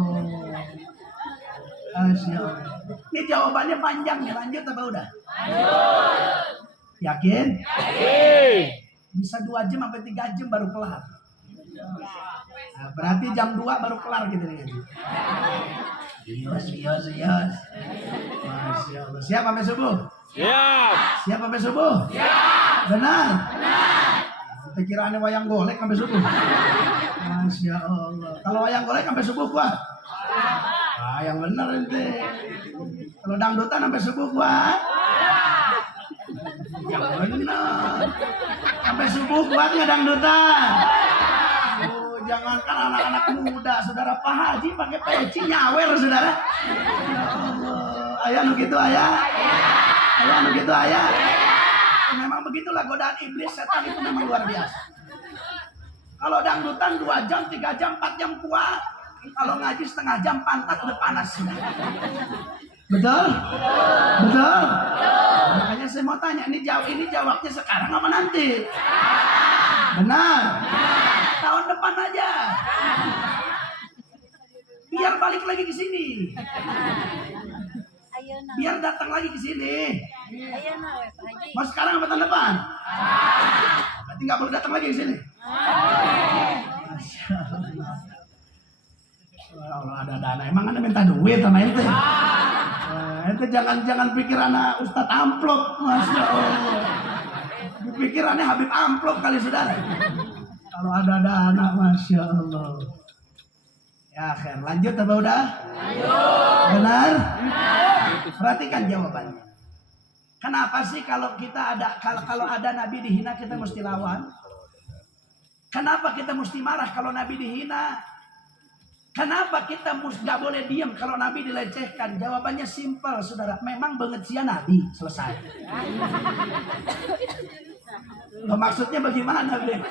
Masya Allah. Ini jawabannya panjang ya, lanjut apa udah? Yakin? Bisa 2 jam sampai 3 jam baru kelar. Nah, berarti jam 2 baru kelar gitu nih. Yos. Masya Allah. Siap sampai subuh? Siap sampai subuh? Benar? Pikirannya wayang golek sampai subuh. Masya Allah. Kalau wayang golek sampai subuh kuat? Yang benar ente. Kalau dangdutan sampai subuh kuat? Yang benar. Sampai subuh kuat nggak dangdutan? Jangankan anak-anak muda, saudara Pak Haji pakai peci nyawer, saudara. Ya Allah, ayah nu gitu ayah. Ayah nu gitu ayah. Memang begitulah godaan iblis, setan itu memang luar biasa. Kalau dangdutan 2 jam, 3 jam, 4 jam kuat. Kalau ngaji setengah jam pantat udah panas. Betul? Betul? Makanya saya mau tanya, ini jawabnya sekarang apa nanti? Benar? Tahun depan aja. Biar balik lagi ke sini. Biar datang lagi ke sini. Mau sekarang apa tahun depan? Berarti nggak boleh datang lagi ke sini. Kalau ada dana, emang anda minta duit sama ente? Ente jangan pikir anak Ustadz amplop, Masya Allah. Pikirannya Habib amplop kali saudara. Kalau ada dana, Masya Allah. Ya, akhir lanjut apa udah? Benar? Perhatikan jawabannya. Kenapa sih kalau ada Nabi dihina kita mesti lawan? Kenapa kita mesti marah kalau Nabi dihina? Kenapa kita nggak boleh diam kalau Nabi dilecehkan? Jawabannya simpel, saudara. Memang bengetsian Nabi. Selesai. Loh, maksudnya bagaimana, Beb?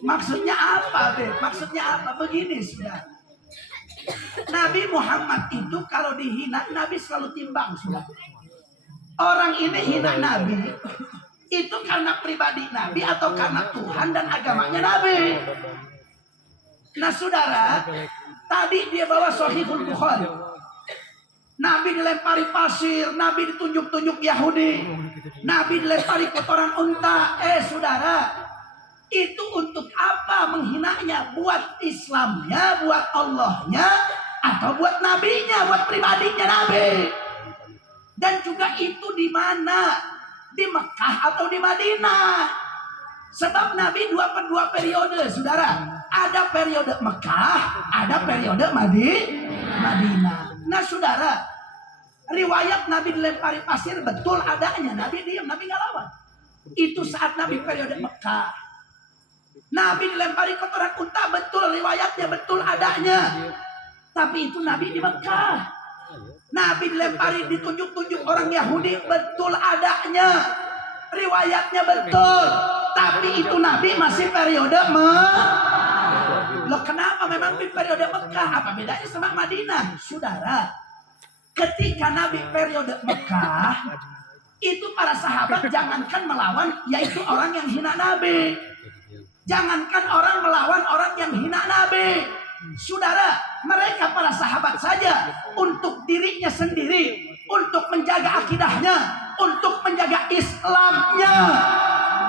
Maksudnya apa, Beb? Maksudnya apa? Begini, saudara. Nabi Muhammad itu kalau dihina, Nabi selalu timbang, saudara. Orang ini hina Nabi, itu karena pribadi Nabi atau karena Tuhan dan agamanya Nabi. Nah saudara, tadi dia bawa Sahihul Bukhari. Nabi dilempari pasir, Nabi ditunjuk-tunjuk Yahudi, Nabi dilempari kotoran unta. Saudara, itu untuk apa menghinanya? Buat Islamnya, buat Allahnya, atau buat Nabinya, buat pribadinya Nabi? Dan juga itu di mana? Di Mekah atau di Madinah? Sebab Nabi dua periode, saudara. Ada periode Mekah, ada periode Madinah. Nah, saudara, riwayat Nabi dilempari pasir betul adanya. Nabi diam, Nabi nggak lawan. Itu saat Nabi periode Mekah. Nabi dilempari kotoran unta betul, riwayatnya betul adanya. Tapi itu Nabi di Mekah. Nabi dilempari, ditunjuk-tunjuk orang Yahudi betul adanya. Riwayatnya betul. Tapi itu Nabi masih periode Loh, kenapa memang di periode Mekah? Apa bedanya sama Madinah? Saudara, ketika Nabi periode Mekah, itu para sahabat jangankan melawan, yaitu orang yang hina Nabi. Jangankan orang melawan orang yang hina Nabi. Saudara, mereka para sahabat saja untuk dirinya sendiri, untuk menjaga akidahnya, untuk menjaga Islamnya,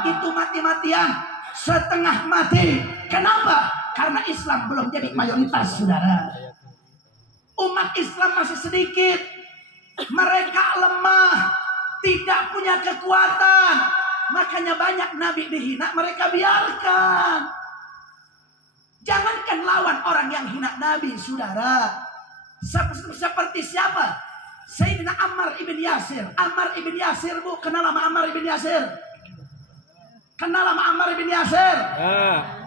itu mati-matian, setengah mati. Kenapa? Karena Islam belum jadi mayoritas, saudara. Umat Islam masih sedikit, mereka lemah, tidak punya kekuatan. Makanya banyak Nabi dihina, mereka biarkan. Jangankan lawan orang yang hina Nabi, saudara. Seperti siapa? Sayyidina Ammar ibn Yasir. Ammar ibn Yasir, bu, kenal sama Ammar ibn Yasir? Kenal sama Ammar ibn Yasir?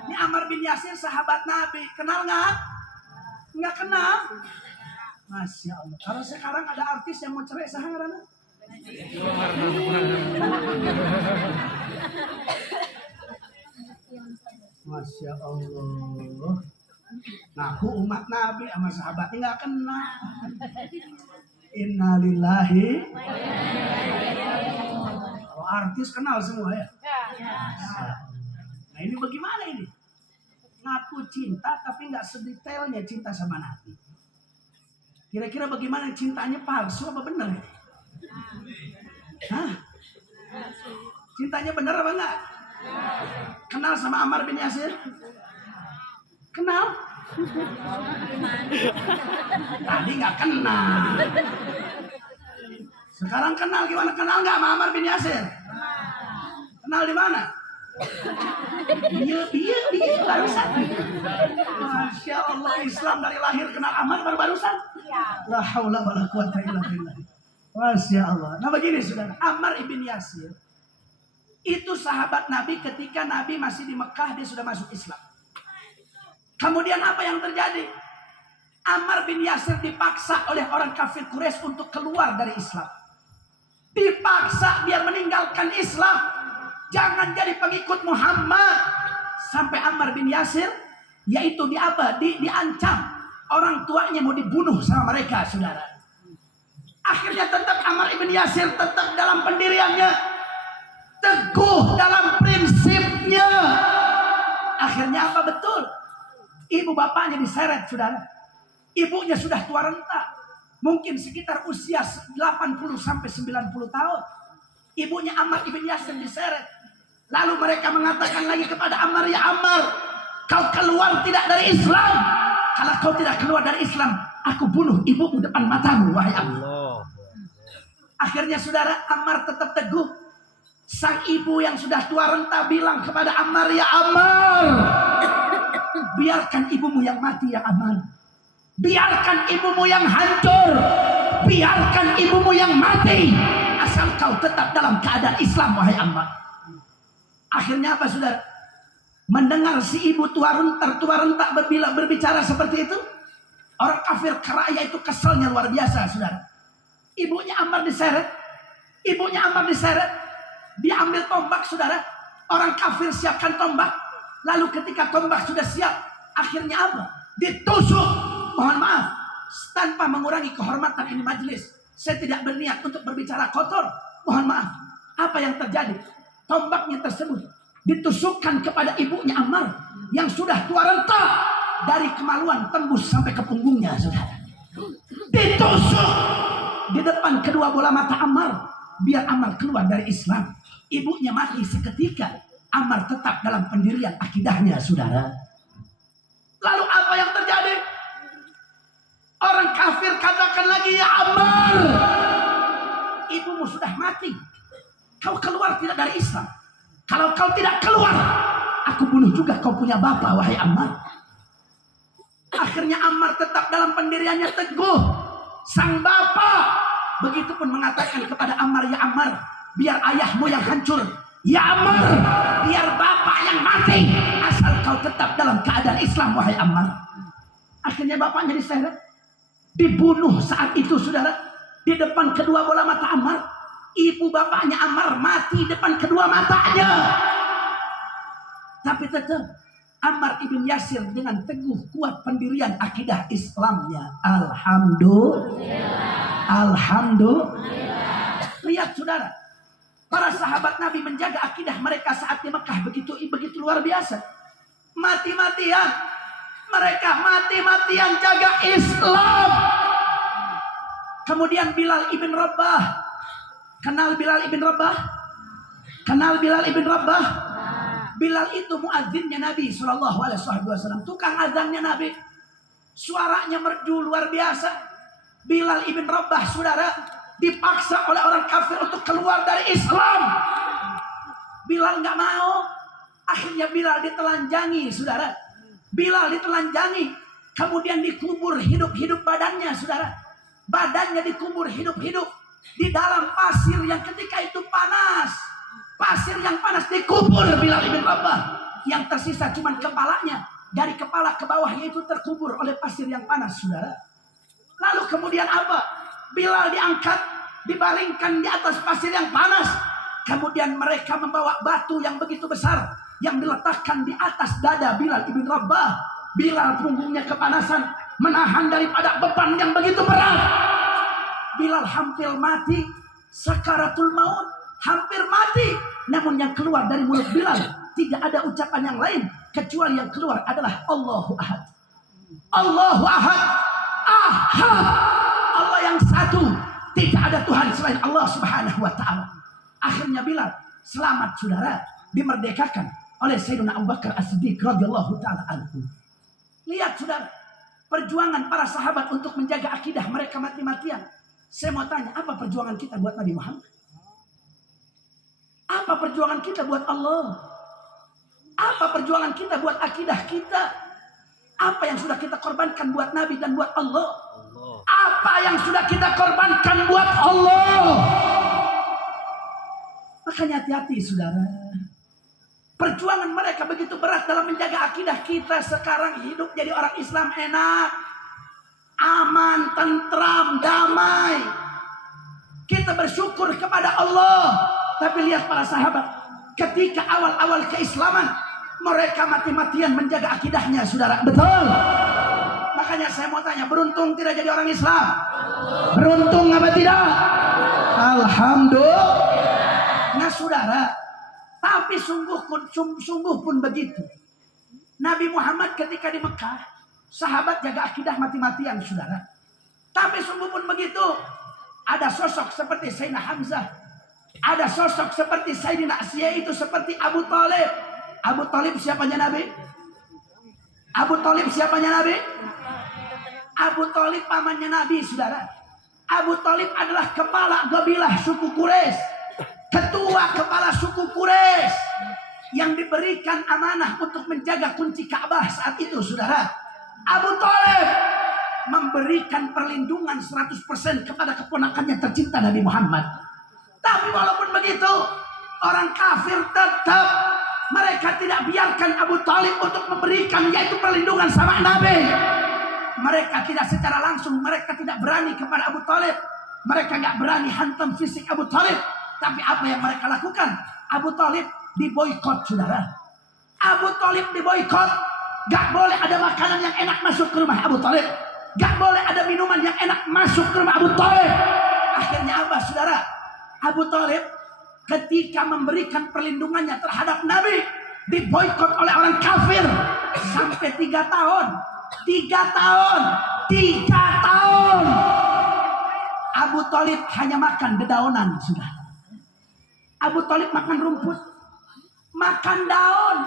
Ini Ammar bin Yasir sahabat Nabi. Kenal nggak? Nggak kenal? Masya Allah. Kalau sekarang ada artis yang mau cerai sekarang, Masya Allah. Ngaku umat Nabi sama sahabatnya nggak kenal. Innalillahi. Kalau artis kenal semua ya. Nah, ini bagaimana ini? Ngaku cinta tapi nggak sedetailnya cinta sama Nabi. Kira-kira bagaimana cintanya, palsu apa benar ini? Hah? Cintanya benar apa enggak? Kenal sama Ammar bin Yasir? Kenal? Tadi nggak kenal. Sekarang kenal, gimana? Kenal nggak sama Ammar bin Yasir? Kenal di mana? Dia barusan. Masya Allah, Islam dari lahir kenal Ammar barusan. La haula wala quwata illa billah. Masya Allah. Nah begini, saudara, Ammar ibn Yasir itu sahabat Nabi ketika Nabi masih di Mekah, dia sudah masuk Islam. Kemudian apa yang terjadi? Ammar bin Yasir dipaksa oleh orang kafir Quraisy untuk keluar dari Islam. Dipaksa biar meninggalkan Islam. Jangan jadi pengikut Muhammad. Sampai Ammar bin Yasir, yaitu diancam. Orang tuanya mau dibunuh sama mereka, saudara. Akhirnya tetap Ammar ibn Yasir tetap dalam pendiriannya, teguh dalam prinsipnya. Akhirnya apa betul? Ibu bapaknya diseret, saudara. Ibunya sudah tua renta, mungkin sekitar usia 80 sampai 90 tahun. Ibunya Ammar ibn Yasir diseret. Lalu mereka mengatakan lagi kepada Ammar, ya Ammar, kau keluar tidak dari Islam. Kalau kau tidak keluar dari Islam, aku bunuh ibumu depan matamu, wahai Ammar. Akhirnya saudara, Ammar tetap teguh. Sang ibu yang sudah tua renta bilang kepada Ammar, ya Ammar, biarkan ibumu yang mati, ya Ammar. Biarkan ibumu yang hancur. Biarkan ibumu yang mati. Asal kau tetap dalam keadaan Islam, wahai Ammar. Akhirnya apa, saudara? Mendengar si ibu tua renta berbicara seperti itu, orang kafir keraya itu keselnya luar biasa, saudara. Ibunya Ammar diseret. Dia ambil tombak, saudara. Orang kafir siapkan tombak. Lalu ketika tombak sudah siap, akhirnya apa? Ditusuk. Mohon maaf, tanpa mengurangi kehormatan ini majelis, saya tidak berniat untuk berbicara kotor. Mohon maaf. Apa yang terjadi? Tombaknya tersebut ditusukkan kepada ibunya Ammar yang sudah tua renta, dari kemaluan tembus sampai ke punggungnya, saudara. Ditusuk di depan kedua bola mata Ammar, biar Ammar keluar dari Islam. Ibunya mati seketika. Ammar tetap dalam pendirian akidahnya, saudara. Lalu apa yang terjadi? Orang kafir katakan lagi, ya Ammar, ibumu sudah mati. Kau keluar tidak dari Islam. Kalau kau tidak keluar, aku bunuh juga kau punya bapak, wahai Ammar. Akhirnya Ammar tetap dalam pendiriannya teguh. Sang bapak begitupun mengatakan kepada Ammar, ya Ammar, biar ayahmu yang hancur. Ya Ammar, biar bapak yang mati. Asal kau tetap dalam keadaan Islam, wahai Ammar. Akhirnya bapaknya diseret. Dibunuh saat itu, saudara. Di depan kedua bola mata Ammar. Ibu bapaknya Ammar mati depan kedua matanya. Tapi tetap Ammar ibn Yasir dengan teguh kuat pendirian akidah Islamnya. Alhamdulillah. Alhamdulillah. Lihat saudara, para sahabat Nabi menjaga akidah mereka saat di Mekah begitu luar biasa. Mati-matian mereka mati-matian jaga Islam. Kemudian Bilal ibn Rabah. Kenal Bilal ibn Rabah? Kenal Bilal ibn Rabah? Bilal itu muadzinnya Nabi SAW, tukang azannya Nabi. Suaranya merdu luar biasa. Bilal ibn Rabah, saudara, dipaksa oleh orang kafir untuk keluar dari Islam. Bilal nggak mau. Akhirnya Bilal ditelanjangi, saudara. Bilal ditelanjangi, kemudian dikubur hidup-hidup badannya, saudara. Badannya dikubur hidup-hidup di dalam pasir yang ketika itu panas. Pasir yang panas dikubur Bilal ibn Rabah. Yang tersisa cuma kepalanya. Dari kepala ke bawahnya itu terkubur oleh pasir yang panas, saudara. Lalu kemudian apa? Bilal diangkat, dibaringkan di atas pasir yang panas. Kemudian mereka membawa batu yang begitu besar yang diletakkan di atas dada Bilal ibn Rabah. Bilal punggungnya kepanasan, menahan daripada beban yang begitu berat. Bilal hampir mati, sakaratul maut, hampir mati. Namun yang keluar dari mulut Bilal tidak ada ucapan yang lain kecuali yang keluar adalah Allahu Ahad. Allahu Ahad. Ahad. Allah yang satu, tidak ada Tuhan selain Allah Subhanahu wa taala. Akhirnya Bilal selamat, saudara, dimerdekakan oleh Sayyidina Abu Bakar As-Siddiq radhiyallahu taala anhu. Lihat saudara, perjuangan para sahabat untuk menjaga akidah mereka mati-matian. Saya mau tanya, apa perjuangan kita buat Nabi Muhammad? Apa perjuangan kita buat Allah? Apa perjuangan kita buat akidah kita? Apa yang sudah kita korbankan buat Nabi dan buat Allah? Apa yang sudah kita korbankan buat Allah? Makanya hati-hati, saudara. Perjuangan mereka begitu berat dalam menjaga akidah kita. Sekarang hidup jadi orang Islam enak, aman, tentram, damai. Kita bersyukur kepada Allah. Tapi lihat para sahabat, ketika awal-awal keislaman, mereka mati-matian menjaga akidahnya, saudara. Betul. Makanya saya mau tanya, beruntung tidak jadi orang Islam? Beruntung apa tidak? Alhamdulillah. Nah saudara, tapi sungguh pun begitu. Nabi Muhammad ketika di Mekah, sahabat jaga akidah mati-matian, saudara. Tapi sungguh pun begitu. Ada sosok seperti Sayyidina Hamzah. Ada sosok seperti Sayyidina Asiyah, itu seperti Abu Talib. Abu Talib siapanya Nabi? Abu Talib siapanya Nabi? Abu Talib pamannya Nabi, saudara. Abu Talib adalah kepala kabilah suku Quraisy. Ketua kepala suku Quraisy yang diberikan amanah untuk menjaga kunci Ka'bah saat itu, saudara. Abu Talib memberikan perlindungan 100% kepada keponakannya tercinta Nabi Muhammad. Tapi walaupun begitu, orang kafir tetap mereka tidak biarkan Abu Talib untuk memberikan yaitu perlindungan sama Nabi. Mereka tidak secara langsung, mereka tidak berani kepada Abu Talib. Mereka nggak berani hantam fisik Abu Talib. Tapi apa yang mereka lakukan? Abu Talib diboikot, saudara. Abu Talib diboikot. Gak boleh ada makanan yang enak masuk ke rumah Abu Talib. Gak boleh ada minuman yang enak masuk ke rumah Abu Talib. Akhirnya apa, saudara? Abu Talib ketika memberikan perlindungannya terhadap Nabi diboikot oleh orang kafir sampai 3 tahun. 3 tahun. 3 tahun. Abu Talib hanya makan dedaunan, saudara. Abu Talib makan rumput, makan daun.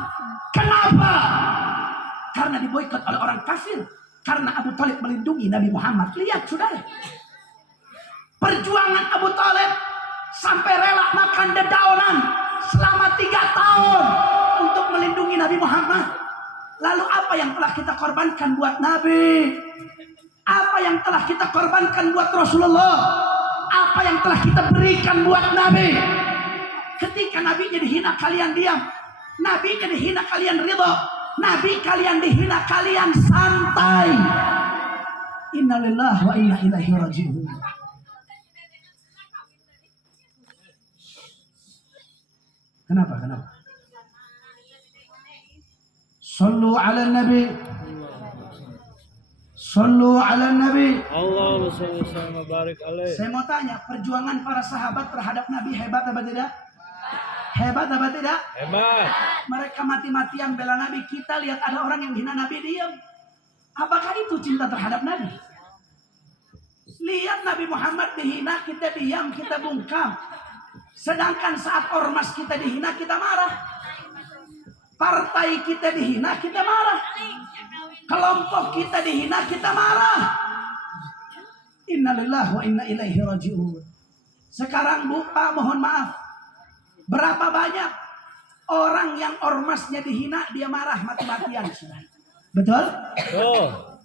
Kenapa? Karena diboikot oleh orang kafir. Karena Abu Talib melindungi Nabi Muhammad. Lihat, saudara, perjuangan Abu Talib sampai rela makan dedaunan selama 3 tahun untuk melindungi Nabi Muhammad. Lalu apa yang telah kita korbankan buat Nabi? Apa yang telah kita korbankan buat Rasulullah? Apa yang telah kita berikan buat Nabi? Ketika Nabi jadi hina kalian diam, Nabi jadi hina kalian ridho, Nabi kalian dihina kalian santai. Innalillahi wa inna ilaihi raji'un. Kenapa? Sallu ala nabi. Sallu ala nabi. Allahumma shalli wa barik alaihi. Saya mau tanya, perjuangan para sahabat terhadap Nabi hebat apa tidak? Hebat apa tidak? Hebat. Mereka mati-matian bela Nabi. Kita lihat ada orang yang hina Nabi diam. Apakah itu cinta terhadap Nabi? Lihat Nabi Muhammad dihina, kita diam, kita bungkam. Sedangkan saat ormas kita dihina, kita marah. Partai kita dihina, kita marah. Kelompok kita dihina, kita marah. Innalillahi wa inna ilaihi raji'un. Sekarang Bu, Pak, mohon maaf. Berapa banyak orang yang ormasnya dihina, dia marah mati-matian. Betul?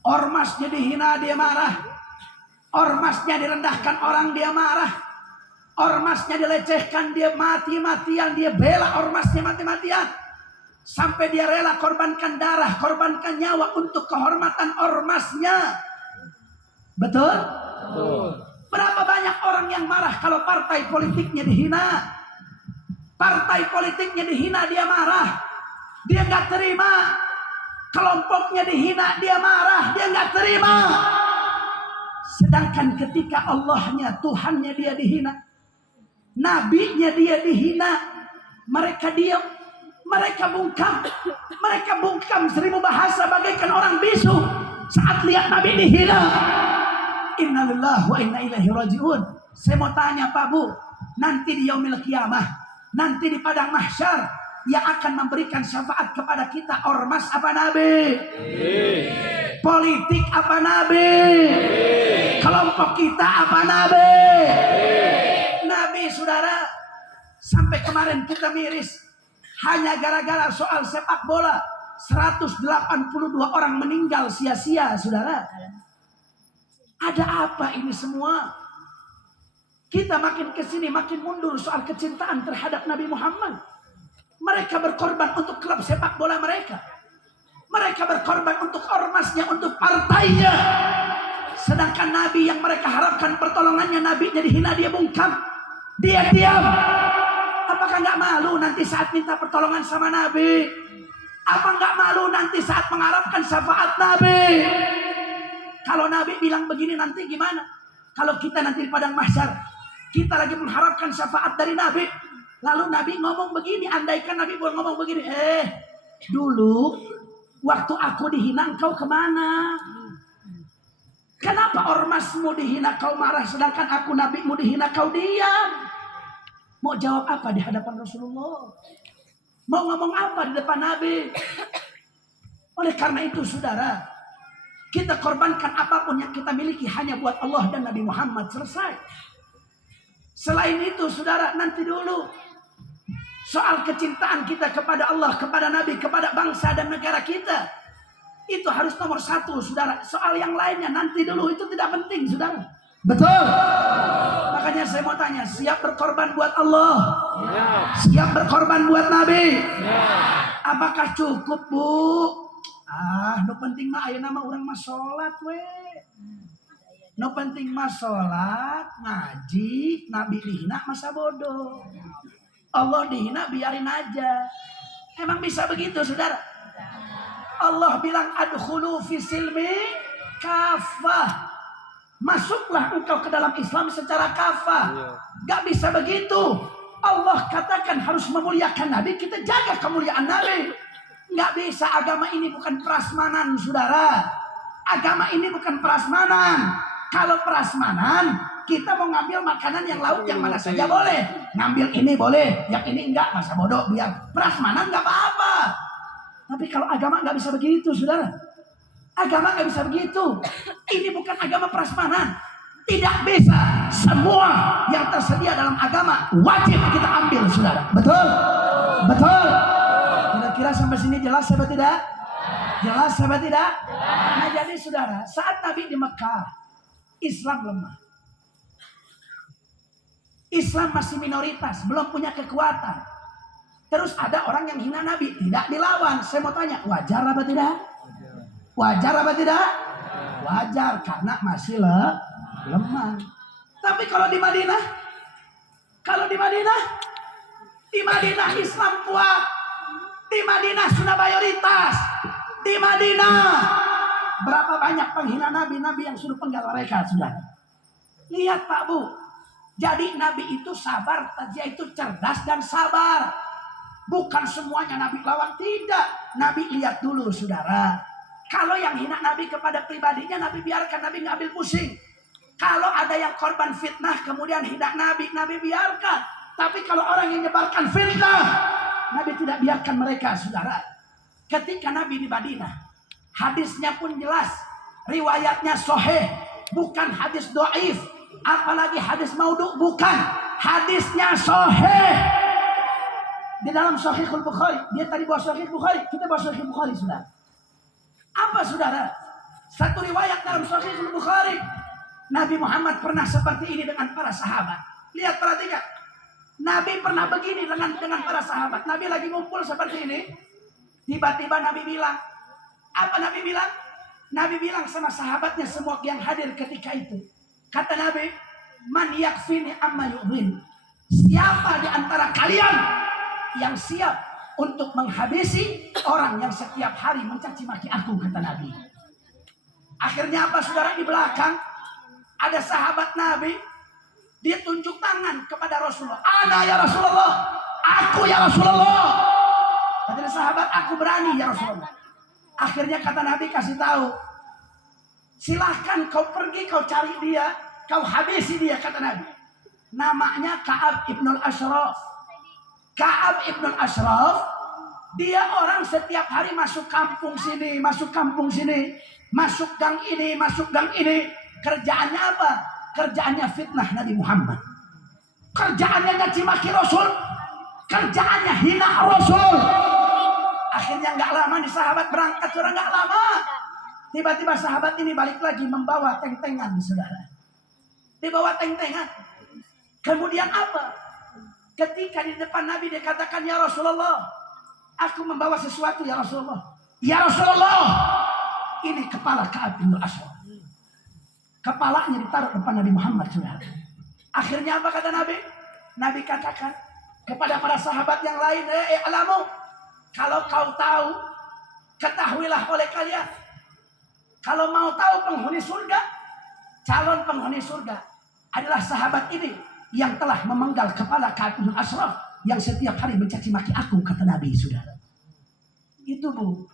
Ormasnya dihina, dia marah. Ormasnya direndahkan orang, dia marah. Ormasnya dilecehkan, dia mati-matian. Dia bela ormasnya mati-matian. Sampai dia rela korbankan darah, korbankan nyawa untuk kehormatan ormasnya. Betul? Berapa banyak orang yang marah kalau partai politiknya dihina? Partai politiknya dihina, dia marah. Dia nggak terima. Kelompoknya dihina, dia marah. Dia nggak terima. Sedangkan ketika Allahnya, Tuhannya dia dihina, Nabinya dia dihina, mereka diam, mereka bungkam. Mereka bungkam 1000 bahasa bagaikan orang bisu saat lihat Nabi dihina. Innalillahi wa inna ilaihi raji'un. Saya mau tanya Pak Bu, nanti di yaumil qiyamah, nanti di padang mahsyar, yang akan memberikan syafaat kepada kita ormas apa Nabi? Politik apa Nabi? Kelompok kita apa Nabi? Nabi saudara, sampai kemarin kita miris hanya gara-gara soal sepak bola 182 orang meninggal sia-sia saudara. Ada apa ini semua? Kita makin kesini makin mundur soal kecintaan terhadap Nabi Muhammad. Mereka berkorban untuk klub sepak bola mereka. Mereka berkorban untuk ormasnya, untuk partainya. Sedangkan Nabi yang mereka harapkan pertolongannya, Nabi jadi hina, dia bungkam. Dia diam. Apakah nggak malu nanti saat minta pertolongan sama Nabi? Apa nggak malu nanti saat mengharapkan syafaat Nabi? Kalau Nabi bilang begini nanti gimana? Kalau kita nanti di padang mahsyar, kita lagi mengharapkan syafaat dari Nabi, lalu Nabi ngomong begini, andaikan Nabi ngomong begini, dulu waktu aku dihina engkau kemana? Kenapa ormasmu dihina kau marah, sedangkan aku nabimu dihina kau diam? Mau jawab apa di hadapan Rasulullah? Mau ngomong apa di depan Nabi? Oleh karena itu saudara, kita korbankan apapun yang kita miliki hanya buat Allah dan Nabi Muhammad, selesai. Selain itu saudara, nanti dulu soal kecintaan kita kepada Allah, kepada Nabi, kepada bangsa dan negara kita, itu harus nomor 1 saudara. Soal yang lainnya nanti dulu, itu tidak penting saudara. Betul. Makanya saya mau tanya, siap berkorban buat Allah? Ya. Siap berkorban buat Nabi? Ya. Apakah cukup Bu? No penting mah ayo nama orang mah sholat we. No penting mah sholat, ngaji, Nabi dihina masa bodoh. Allah dihina biarin aja. Emang bisa begitu saudara? Allah bilang adkhulu fi silmi kafah. Masuklah engkau ke dalam Islam secara kafah. Gak bisa begitu. Allah katakan harus memuliakan Nabi, kita jaga kemuliaan Nabi. Gak bisa, agama ini bukan prasmanan saudara. Agama ini bukan prasmanan. Kalau prasmanan, kita mau ngambil makanan yang laut yang mana saja boleh. Ngambil ini boleh, yang ini enggak, masa bodoh biar. Prasmanan gak apa-apa. Tapi kalau agama gak bisa begitu saudara. Agama gak bisa begitu. Ini bukan agama prasmanan. Tidak bisa semua yang tersedia dalam agama wajib kita ambil, saudara. Betul? Betul. Kira-kira sampai sini jelas apa tidak? Jelas apa tidak? Nah, jadi saudara, saat Nabi di Mekah, Islam lemah. Islam masih minoritas, belum punya kekuatan. Terus ada orang yang hina Nabi, tidak dilawan. Saya mau tanya, wajar apa tidak? Wajar apa tidak? Wajar, karena masih lemah. Tapi kalau di Madinah, di Madinah Islam kuat, di Madinah sudah mayoritas, di Madinah berapa banyak penghina Nabi yang suruh penggal mereka, sudah. Lihat Pak Bu, jadi Nabi itu sabar, dia itu cerdas dan sabar. Bukan semuanya Nabi lawan, tidak. Nabi lihat dulu, saudara. Kalau yang hina Nabi kepada pribadinya, Nabi biarkan, Nabi ngambil pusing. Kalau ada yang korban fitnah kemudian hina Nabi biarkan. Tapi kalau orang yang menyebarkan fitnah, Nabi tidak biarkan mereka, saudara. Ketika Nabi di Madinah, hadisnya pun jelas, riwayatnya sahih, bukan hadis dhaif, apalagi hadis maudhu, bukan, hadisnya sahih. Di dalam Sahihul Bukhari, dia tadi bawa Sahih Bukhari, kita bawa Sahih Bukhari, saudara. Apa, saudara? Satu riwayat dalam Sahihul Bukhari, Nabi Muhammad pernah seperti ini dengan para sahabat. Lihat, perhatikan. Nabi pernah begini dengan para sahabat. Nabi lagi ngumpul seperti ini. Tiba-tiba Nabi bilang, apa Nabi bilang? Nabi bilang sama sahabatnya semua yang hadir ketika itu. Kata Nabi, man yakfini amma yu'dhin. Siapa di antara kalian yang siap untuk menghabisi orang yang setiap hari mencaci maki aku, kata Nabi. Akhirnya apa, saudara? Di belakang ada sahabat Nabi, dia tunjuk tangan kepada Rasulullah. Ana ya Rasulullah, aku ya Rasulullah. Kata sahabat, aku berani ya Rasulullah. Akhirnya kata Nabi kasih tahu, silahkan kau pergi, kau cari dia, kau habisi dia, kata Nabi. Namanya Ka'ab ibnul Ashraf. Ka'ab ibnul Ashraf, dia orang setiap hari masuk kampung sini, masuk kampung sini, masuk gang ini, masuk gang ini. Kerjaannya apa? Kerjaannya fitnah Nabi Muhammad. Kerjaannya nyaci maki Rasul. Kerjaannya hina Rasul. Akhirnya nggak lama nih sahabat berangkat, sudah nggak lama. Tiba-tiba sahabat ini balik lagi membawa teng-tengan, saudara. Dibawa teng-tengan. Kemudian apa? Ketika di depan Nabi dia katakan, ya Rasulullah, aku membawa sesuatu ya Rasulullah. Ya Rasulullah, ini kepala Ka'ab bin Ashraf. Kepalanya ditaruh depan Nabi Muhammad, saudara. Akhirnya apa kata Nabi? Nabi katakan kepada para sahabat yang lain, alamu, kalau kau tahu, ketahuilah oleh kalian. Kalau mau tahu penghuni surga, calon penghuni surga adalah sahabat ini yang telah memenggal kepala Ka'ab bin Ashraf yang setiap hari mencaci maki aku, kata Nabi, saudara. Itu, Bu.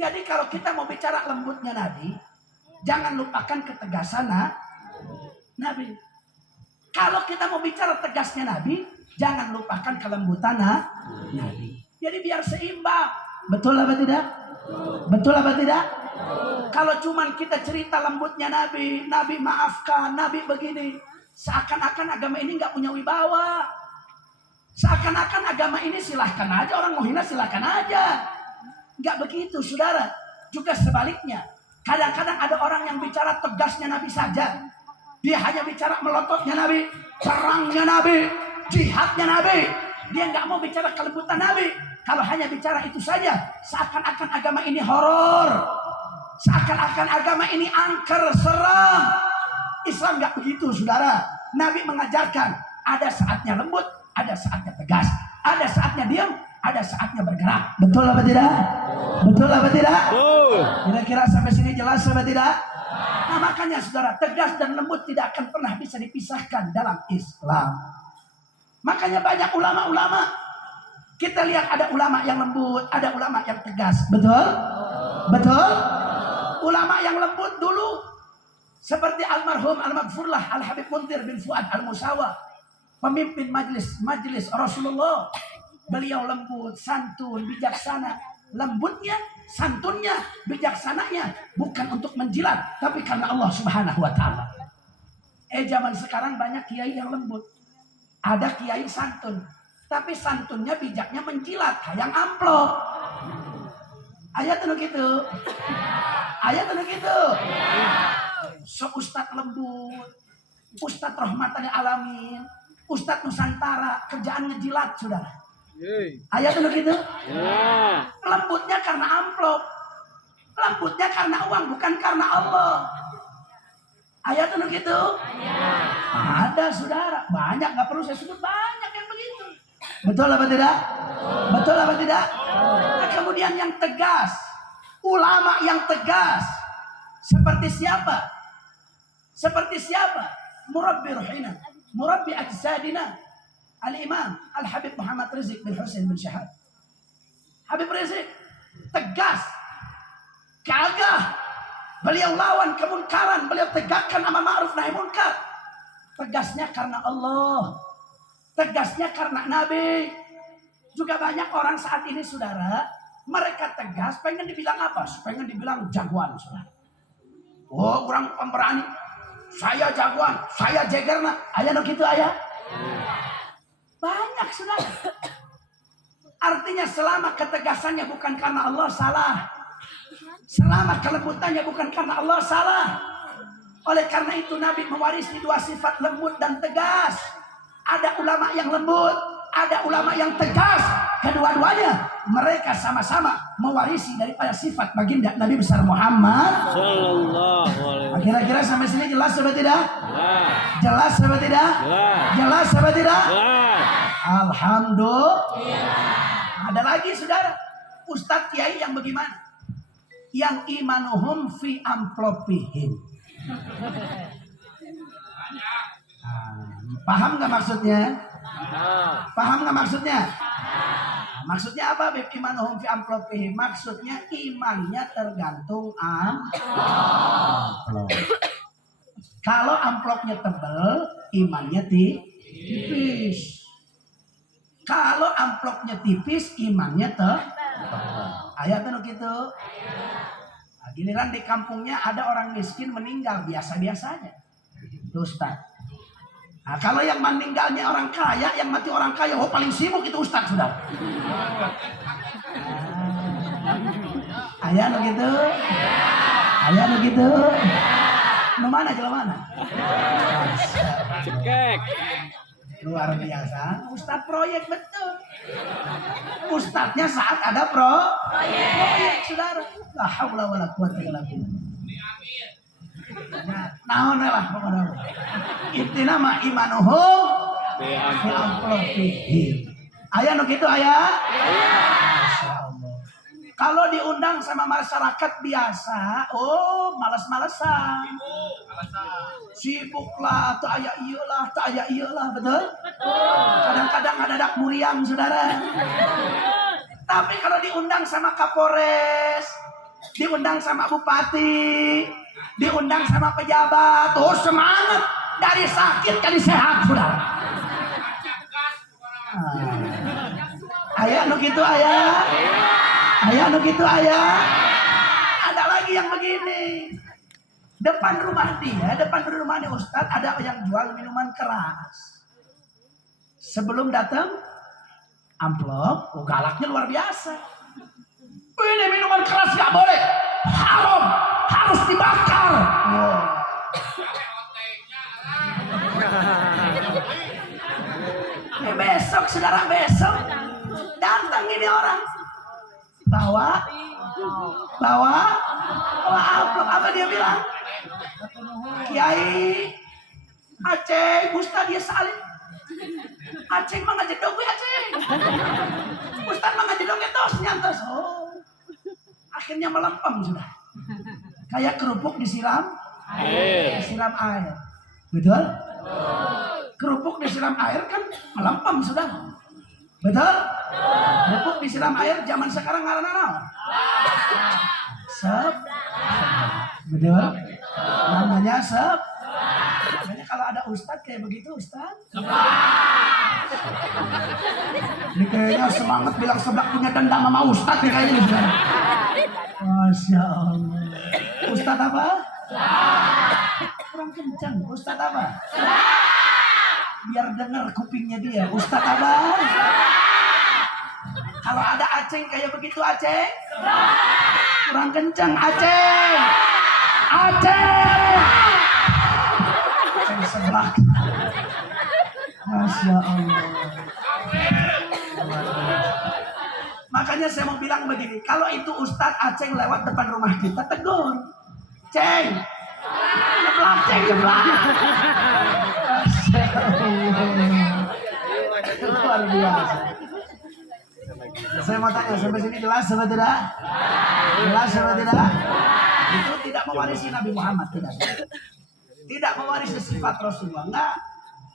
Jadi kalau kita mau bicara lembutnya Nabi, jangan lupakan ketegasan Nabi. Kalau kita mau bicara tegasnya Nabi, jangan lupakan kelembutan Nabi. Jadi biar seimbang. Betul apa tidak? Betul apa tidak? Kalau cuman kita cerita lembutnya Nabi, Nabi maafkan, Nabi begini, seakan-akan agama ini nggak punya wibawa. Seakan-akan agama ini silahkan aja, orang mau hina silahkan aja. Nggak begitu, saudara. Juga sebaliknya. Kadang-kadang ada orang yang bicara tegasnya Nabi saja. Dia hanya bicara melototnya Nabi, perangnya Nabi, jihadnya Nabi. Dia nggak mau bicara kelembutan Nabi. Kalau hanya bicara itu saja, seakan-akan agama ini horor, seakan-akan agama ini angker, seram. Islam nggak begitu, saudara. Nabi mengajarkan ada saatnya lembut, ada saatnya tegas, ada saatnya diam, ada saatnya bergerak. Betul apa tidak? Betul apa tidak? Kira-kira sampai sini jelas apa tidak? Nah, makanya saudara, tegas dan lembut tidak akan pernah bisa dipisahkan dalam Islam. Makanya banyak ulama-ulama. Kita lihat ada ulama yang lembut, ada ulama yang tegas. Betul? Betul? Ulama yang lembut dulu seperti almarhum al-maghfurlah Al-Habib Munzir bin Fuad Al-Musawa, pemimpin majelis Rasulullah. Beliau lembut, santun, bijaksana. Lembutnya, santunnya, bijaksananya bukan untuk menjilat, tapi karena Allah Subhanahu wa taala. Zaman sekarang banyak kiai yang lembut. Ada kiai santun. Tapi santunnya bijaknya menjilat. Hayang amplop. Ayat tuh gitu. Ayat tuh gitu. So Ustadz lembut. Ustadz rahmatan alamin. Ustadz Nusantara. Kerjaan ngejilat saudara. Ayat tuh gitu. Lembutnya karena amplop. Lembutnya karena uang, bukan karena Allah. Ayat itu gitu. Ada saudara, banyak, nggak perlu saya sebut, banyak yang begitu. Betul apa tidak? Betul apa tidak? Nah, kemudian yang tegas, ulama yang tegas, seperti siapa? Seperti siapa? Murabbi ruhina, murabbi ajsadina, Al-Imam Al-Habib Muhammad Rizik bin Husain bin Syahab. Habib Rizik tegas, gagah. Beliau lawan kemunkaran, beliau tegakkan amar ma'ruf nahi munkar. Tegasnya karena Allah, tegasnya karena Nabi. Juga banyak orang saat ini saudara, mereka tegas pengen dibilang apa? Pengen dibilang jagoan saudara. Oh, kurang pemberani. Saya jagoan, saya jegerna. Ayah no gitu ayah. Banyak saudara. Artinya selama ketegasannya bukan karena Allah, salah. Selama kelembutannya bukan karena Allah, salah. Oleh karena itu Nabi mewarisi dua sifat, lembut dan tegas. Ada ulama yang lembut, ada ulama yang tegas. Kedua-duanya mereka sama-sama mewarisi daripada sifat baginda Nabi besar Muhammad Sallallahu alaihi wasallam. Kira-kira sampai sini jelas atau tidak? Jelas atau tidak? Jelas atau tidak? Alhamdulillah. Ada lagi saudara, Ustadz Kiai yang bagaimana? Yang imanuhum fi amplopihim. Paham nggak maksudnya? Paham nggak maksudnya? Maksudnya apa? Imanuhum fi amplopihim. Maksudnya imannya tergantung amplop. Kalau amplopnya tebal, imannya tipis. Kalau amplopnya tipis, imannya tebal. Ayat itu gitu. Nah, giliran di kampungnya ada orang miskin meninggal biasa-biasa aja. Itu Ustaz. Nah, kalau yang meninggalnya orang kaya, yang mati orang kaya, oh paling sibuk itu Ustaz sudah. Ayat itu gitu. Ayat itu gitu. Nu mana jalan mana? Cekek. Luar biasa. Ustaz proyek betul. Ustadznya saat ada proyek saudara. La haula wala quwata illa billah. Naon lah pokoknya. Intina mah imanuhum fi amplopihim. Aya nu kitu aya? Masyaallah. Kalau diundang sama masyarakat biasa, oh malas-malasan. Sibuk lah, tak aya ieu lah, tak aya ieu lah, betul? Kadang-kadang ada dak muriang saudara. Tapi kalau diundang sama Kapolres, diundang sama bupati, diundang sama pejabat, oh semangat, dari sakit kali sehat saudara. Ayah nu gitu ayah. Ayah nu gitu ayah. Ada lagi yang begini. Depan rumah dia, depan rumahnya Ustadz ada yang jual minuman keras. Sebelum datang amplop, oh galaknya luar biasa. Ini minuman keras gak boleh, haram, harus dibakar. Oh. Besok saudara, besok datang ini orang bawa amplop. Apa dia bilang? Kiai Aceh Ustadz dia salib. Aceh mah ngajedong gue Aceh. Ustadz mah ngajedong tos nyantos. Oh. Akhirnya melempem sudah. Kayak kerupuk disiram air. Disiram air. Betul? Kerupuk disiram air kan melempem sudah. Betul? Kerupuk disiram air zaman sekarang ngaranna naon? Sep. Betul? Namanya sep. Makanya kalau ada ustadz kayak begitu ustadz. Ini kayaknya semangat bilang seblak punya dendam sama ustadz nih kayaknya. Masya Allah. Ustadz apa? Kurang kencang. Ustadz apa? Biar dengar kupingnya dia. Ustadz apa? Kalau ada Aceng kayak begitu Aceng? Kurang kencang Aceng. Aceng. Aceng sebelah. Masya Allah. Makanya saya mau bilang begini, kalau itu Ustadz Aceng lewat depan rumah kita, tegur. Ceng, jeblak, Ceng, jeblak. Luar biasa. Saya mau tanya, sampai sini jelas apa tidak? Jelas apa tidak? Itu tidak mewarisi Nabi Muhammad, tidak. Tidak mewarisi sifat Rasulullah, enggak.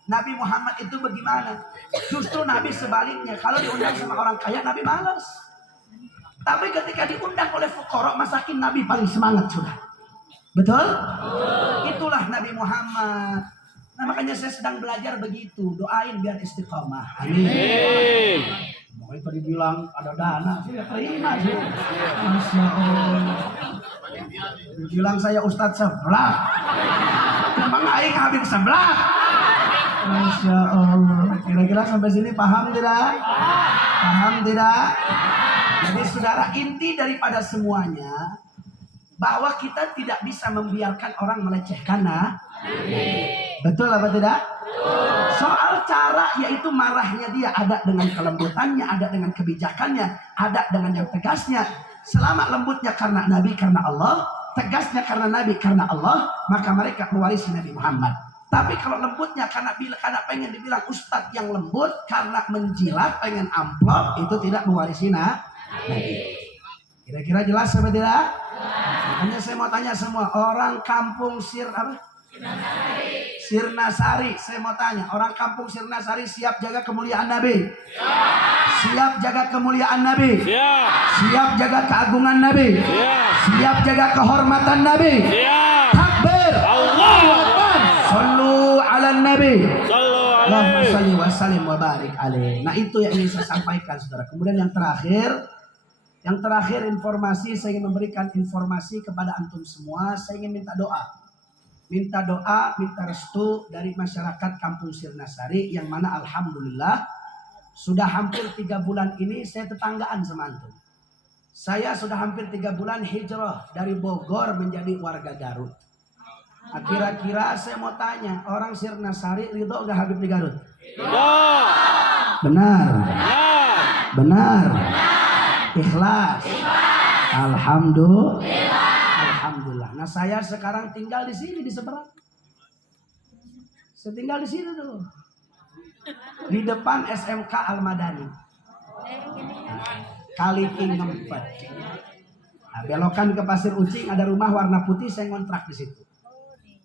Nabi Muhammad itu bagaimana? Justru Nabi sebaliknya. Kalau diundang sama orang kaya, Nabi malas. Tapi ketika diundang oleh fuqara, masakin, Nabi paling semangat sudah. Betul? Itulah Nabi Muhammad. Nah, makanya saya sedang belajar begitu. Doain biar istiqomah. Amin. Mau itu dibilang ada dana, saya terima sih. Masya Allah. Dibilang saya Ustadz sebelah. Emang aing Habib sebelah. Masya Allah. Kira-kira sampai sini paham tidak? Paham tidak? Jadi saudara, inti daripada semuanya bahwa kita tidak bisa membiarkan orang melecehkan betul apa tidak? Soal cara, yaitu marahnya dia ada dengan kelembutannya, ada dengan kebijakannya, ada dengan yang tegasnya. Selama lembutnya karena Nabi, karena Allah, tegasnya karena Nabi, karena Allah, maka mereka mewarisi Nabi Muhammad. Tapi kalau lembutnya karena pengen dibilang ustadz yang lembut, karena menjilat, pengen amplop, itu tidak mewarisi Nabi. Kira-kira jelas apa tidak? Makanya saya mau tanya semua orang kampung Sirnasari, saya mau tanya, orang kampung Sirnasari siap jaga kemuliaan Nabi? Siap jaga kemuliaan Nabi? Siap jaga keagungan Nabi? Siap jaga kehormatan Nabi? Takbir! Allahu Akbar! Sallu ala Nabi. Allahumma salli wa sallim wa barik alaih. Nah, itu yang ingin saya sampaikan saudara. Kemudian yang terakhir informasi, saya ingin memberikan informasi kepada antum semua. Saya ingin minta doa, minta restu dari masyarakat kampung Sirnasari, yang mana alhamdulillah sudah hampir 3 bulan ini saya tetanggaan sama antum. Saya sudah hampir 3 bulan hijrah dari Bogor menjadi warga Garut. Nah, kira-kira saya mau tanya, orang Sirnasari ridho gak Habib di Garut? Benar. Benar. Ikhlas. Alhamdulillah. Nah, saya sekarang tinggal di sini di seberang. Saya tinggal di sini tuh. Di depan SMK Al-Madani. Kali Ngempet. Nah, belokan ke Pasir Ucing ada rumah warna putih, saya ngontrak di situ.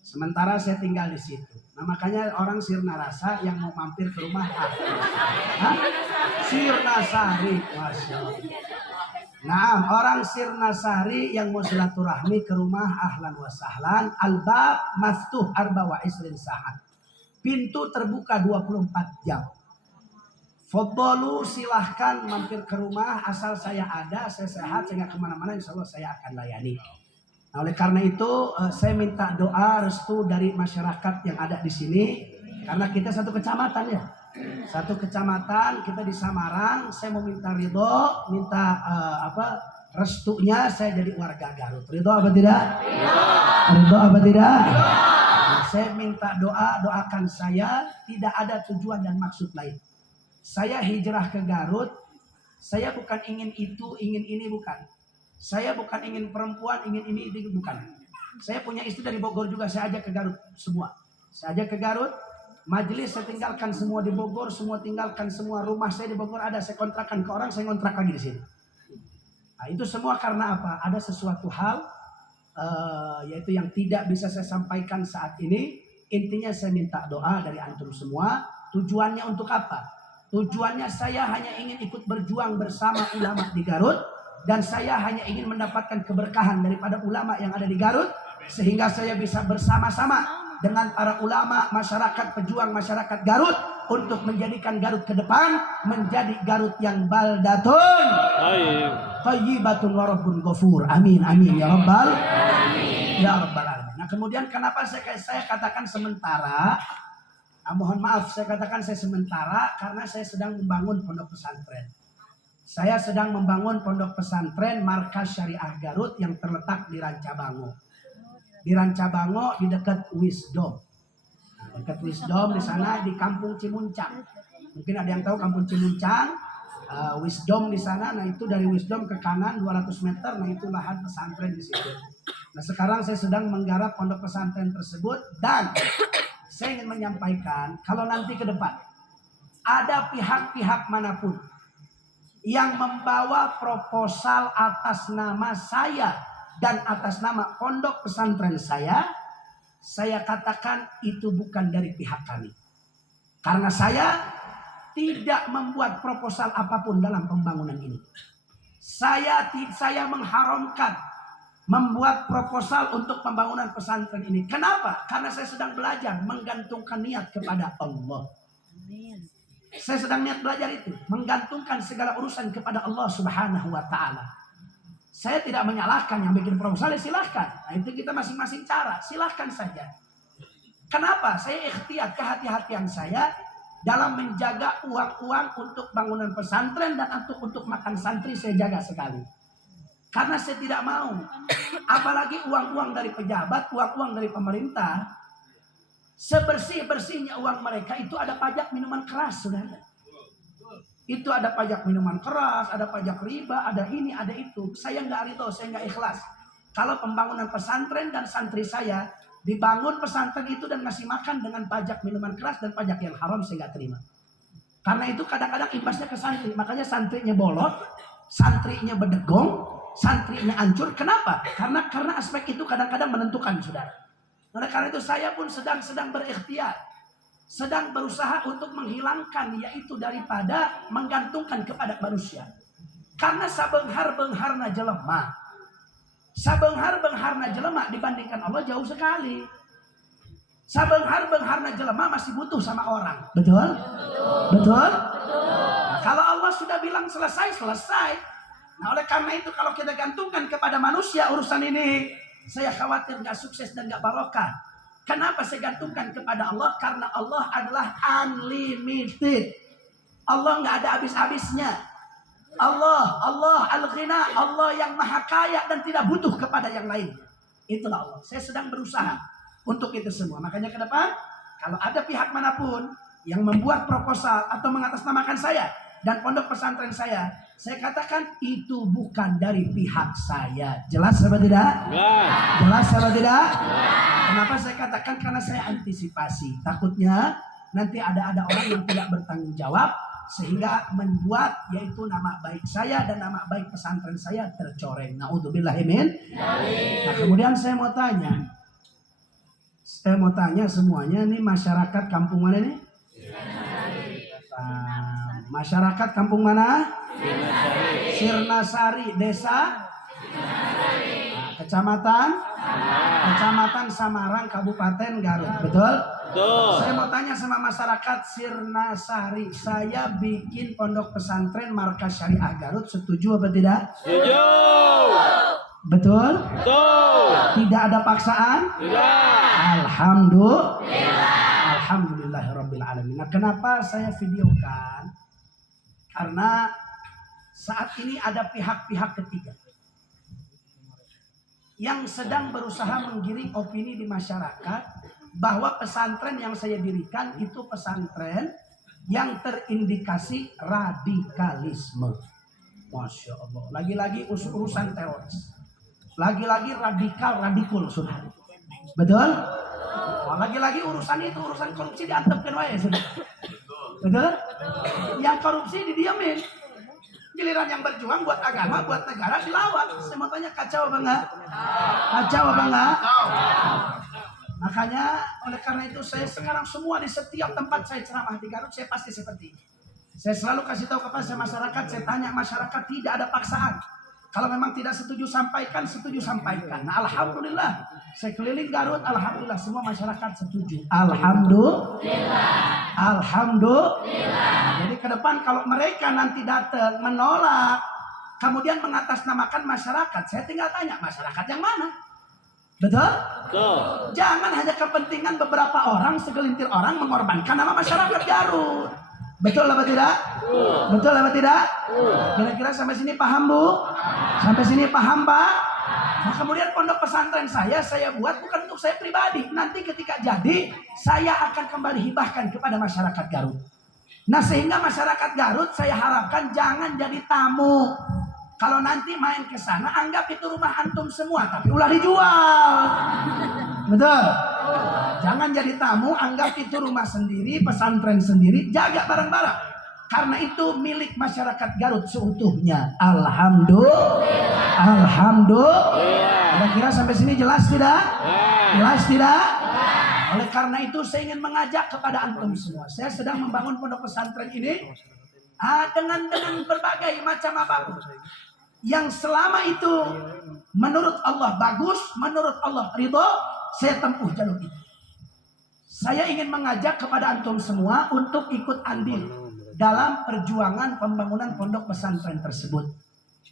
Sementara saya tinggal di situ. Nah, makanya orang Sirnarasa yang mau mampir ke rumah Sirnasari, Masya Allah. Nah, orang Sirnasari yang mau silaturahmi ke rumah, ahlan wa sahlan. Al-bab maftuh arba wa isrin sa'at. Pintu terbuka 24 jam. Fadlu, silahkan mampir ke rumah, asal saya ada, saya sehat, saya nggak kemana-mana, insya Allah saya akan layani. Nah, oleh karena itu saya minta doa restu dari masyarakat yang ada di sini, karena kita satu kecamatan ya, satu kecamatan kita di Samarang. Saya mau minta ridho, minta restunya saya jadi warga Garut. Ridho apa tidak? Ridho apa tidak? Nah, saya minta doakan saya, tidak ada tujuan dan maksud lain. Saya hijrah ke Garut, saya bukan ingin itu, ingin ini, bukan. Saya bukan ingin perempuan, ingin ini, bukan. Saya punya istri dari Bogor juga, saya ajak ke Garut semua. Saya ajak ke Garut, majelis saya tinggalkan semua di Bogor, semua tinggalkan semua rumah saya di Bogor ada, saya kontrakan ke orang, saya kontrak lagi di sini. Nah, itu semua karena apa? Ada sesuatu hal, yaitu yang tidak bisa saya sampaikan saat ini. Intinya saya minta doa dari antum semua. Tujuannya untuk apa? Tujuannya saya hanya ingin ikut berjuang bersama ulama di Garut. Dan saya hanya ingin mendapatkan keberkahan daripada ulama yang ada di Garut. Sehingga saya bisa bersama-sama dengan para ulama, masyarakat, pejuang masyarakat Garut. Untuk menjadikan Garut ke depan menjadi Garut yang baldatun thayyibatun wa rabbun ghafur. Amin, amin ya rabbal alamin. Nah kemudian kenapa saya katakan sementara? Mohon maaf saya katakan saya sementara karena saya sedang membangun pondok pesantren. Saya sedang membangun pondok pesantren Markas Syariah Garut yang terletak di Rancabango. Di Rancabango di dekat Wisdom. Dekat Wisdom di sana di Kampung Cimuncang. Mungkin ada yang tahu Kampung Cimuncang. Wisdom di sana. Nah itu dari Wisdom ke kanan 200 meter. Nah itu lahan pesantren di situ. Nah sekarang saya sedang menggarap pondok pesantren tersebut dan saya ingin menyampaikan kalau nanti ke depan ada pihak-pihak manapun yang membawa proposal atas nama saya dan atas nama pondok pesantren saya katakan itu bukan dari pihak kami. Karena saya tidak membuat proposal apapun dalam pembangunan ini. Saya mengharamkan membuat proposal untuk pembangunan pesantren ini. Kenapa? Karena saya sedang belajar menggantungkan niat kepada Allah. Saya sedang niat belajar itu, menggantungkan segala urusan kepada Allah Subhanahu wa taala. Saya tidak menyalahkan yang bikin proposal, silahkan. Nah, itu kita masing-masing cara, silahkan saja. Kenapa? Saya ikhtiar kehati-hatian saya dalam menjaga uang-uang untuk bangunan pesantren dan untuk makan santri saya jaga sekali. Karena saya tidak mau, apalagi uang-uang dari pejabat, uang-uang dari pemerintah, sebersih-bersihnya uang mereka itu ada pajak minuman keras, saudara. Itu ada pajak minuman keras, ada pajak riba, ada ini, ada itu. Saya nggak ridho, saya nggak ikhlas. Kalau pembangunan pesantren dan santri saya dibangun pesantren itu dan ngasih makan dengan pajak minuman keras dan pajak yang haram, saya nggak terima. Karena itu kadang-kadang imbasnya ke santri, makanya santrinya bolot, santrinya bedegong. Santrinya hancur, kenapa? Karena aspek itu kadang-kadang menentukan, saudara. Oleh karena itu saya pun sedang berikhtiar, sedang berusaha untuk menghilangkan, yaitu daripada menggantungkan kepada manusia. Karena sabenghar-bengharna jelema, sabenghar-bengharna jelema dibandingkan Allah jauh sekali. Sabenghar-bengharna jelema masih butuh sama orang, betul? Betul? Nah, kalau Allah sudah bilang selesai. Nah oleh karena itu kalau kita gantungkan kepada manusia urusan ini, saya khawatir gak sukses dan gak barokah. Kenapa saya gantungkan kepada Allah? Karena Allah adalah unlimited. Allah gak ada habis-habisnya. Allah al-ghina, Allah yang maha kaya dan tidak butuh kepada yang lain. Itulah Allah. Saya sedang berusaha untuk itu semua. Makanya ke depan kalau ada pihak manapun yang membuat proposal atau mengatasnamakan saya dan pondok pesantren saya katakan itu bukan dari pihak saya. Jelas apa tidak? Jelas apa tidak? Kenapa saya katakan? Karena saya antisipasi. Takutnya nanti ada orang yang tidak bertanggung jawab sehingga membuat yaitu nama baik saya dan nama baik pesantren saya tercoreng. Naudzubillahi min. Nah, kemudian saya mau tanya semuanya nih, masyarakat kampung mana nih? Masyarakat kampung mana? Sirnasari, desa kecamatan Samarang, Kabupaten Garut, betul? Betul. Saya mau tanya sama masyarakat Sirnasari, saya bikin pondok pesantren Markas Syariah Garut, setuju apa tidak? Setuju. Betul? Betul. Tidak ada paksaan? Tidak. Alhamdulillahirabbil alamin. Nah, kenapa saya videokan? Karena saat ini ada pihak-pihak ketiga yang sedang berusaha menggiring opini di masyarakat bahwa pesantren yang saya dirikan itu pesantren yang terindikasi radikalisme. Masya Allah. Lagi-lagi urusan teroris. Lagi-lagi radikul sudah. Betul? Nah, lagi-lagi urusan korupsi diantepkan wae sudah. Betul? Yang korupsi didiamin. Giliran yang berjuang buat agama, buat negara dilawan. Saya mau tanya, kacau apa enggak? Kacau apa enggak? Makanya oleh karena itu saya sekarang semua di setiap tempat saya ceramah di Garut saya pasti seperti ini. Saya selalu kasih tahu kepada masyarakat, saya tanya masyarakat, tidak ada paksaan. Kalau memang tidak setuju sampaikan, Nah, alhamdulillah, saya keliling Garut, alhamdulillah semua masyarakat setuju. Alhamdulillah. Jadi ke depan kalau mereka nanti datang menolak, kemudian mengatasnamakan masyarakat, saya tinggal tanya masyarakat yang mana? Betul? Betul. Jangan hanya kepentingan beberapa orang, segelintir orang mengorbankan nama masyarakat Garut. Betul apa tidak? Betul apa tidak? Kira-kira sampai sini paham, Bu? Sampai sini paham, Pak? Nah, kemudian pondok pesantren saya buat bukan untuk saya pribadi. Nanti ketika jadi, saya akan kembali hibahkan kepada masyarakat Garut. Nah, sehingga masyarakat Garut saya harapkan jangan jadi tamu. Kalau nanti main ke sana, anggap itu rumah antum semua, tapi ulah dijual. Betul? Jangan jadi tamu, anggap itu rumah sendiri, pesantren sendiri, jaga barang-barang. Karena itu milik masyarakat Garut seutuhnya. Alhamdulillah. Alhamdulillah. Kira-kira sampai sini jelas tidak? Jelas tidak? Oleh karena itu saya ingin mengajak kepada antum semua. Saya sedang membangun pondok pesantren ini dengan berbagai macam apapun. Yang selama itu menurut Allah bagus, menurut Allah ridho, saya tempuh jalur itu. Saya ingin mengajak kepada antum semua untuk ikut andil dalam perjuangan pembangunan pondok pesantren tersebut.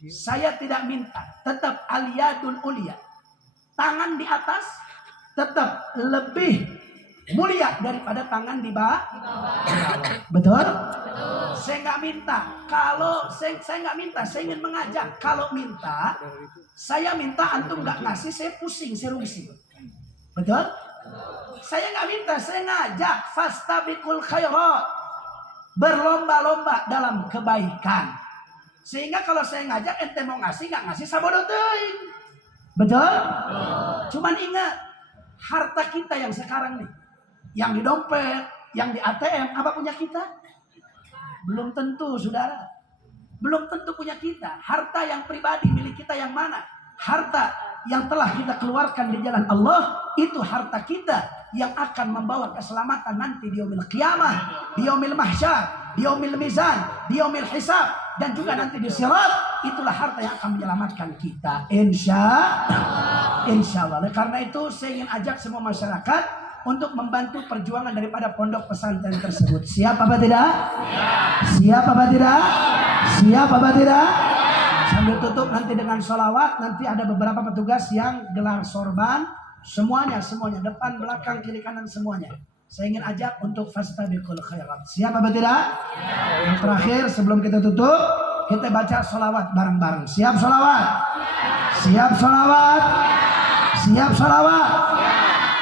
Saya tidak minta, tetap aliyadul ulia, tangan di atas tetap lebih mulia daripada tangan di bawah. Betul? Saya nggak minta. Kalau saya nggak minta, saya ingin mengajak. Kalau minta, saya minta antum nggak ngasih, saya pusing, saya rugi. Betul? Saya nggak minta, saya ngajak. Fastabiqul khairat, berlomba-lomba dalam kebaikan. Sehingga kalau saya ngajak, ente mau ngasih nggak ngasih sabodotein. Betul? Cuman ingat, harta kita yang sekarang nih, yang di dompet, yang di ATM, apa punya kita? Belum tentu, saudara. Belum tentu punya kita. Harta yang pribadi milik kita yang mana? Harta yang telah kita keluarkan di jalan Allah, itu harta kita yang akan membawa keselamatan nanti di yaumil qiyamah, di yaumil mahsyar, di yaumil mizan, di yaumil hisab, dan juga nanti di sirat. Itulah harta yang akan menyelamatkan kita, insya Allah. Karena itu saya ingin ajak semua masyarakat untuk membantu perjuangan daripada pondok pesantren tersebut. Siap apa tidak? Siap apa tidak? Siap apa tidak? Sambil tutup nanti dengan sholawat. Nanti ada beberapa petugas yang gelar sorban. Semuanya, depan, belakang, kiri, kanan, semuanya. Saya ingin ajak untuk fastabiqul khairat. Siap apa tidak? Yang terakhir sebelum kita tutup, kita baca sholawat bareng-bareng. Siap sholawat? Siap sholawat? Siap sholawat?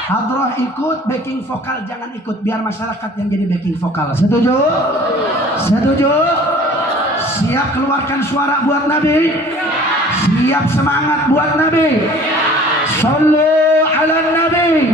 Hadroh ikut, backing vokal jangan ikut, biar masyarakat yang jadi backing vokal. Setuju? Setuju? Siap keluarkan suara buat Nabi? Siap semangat buat Nabi? Sallu ala Nabi.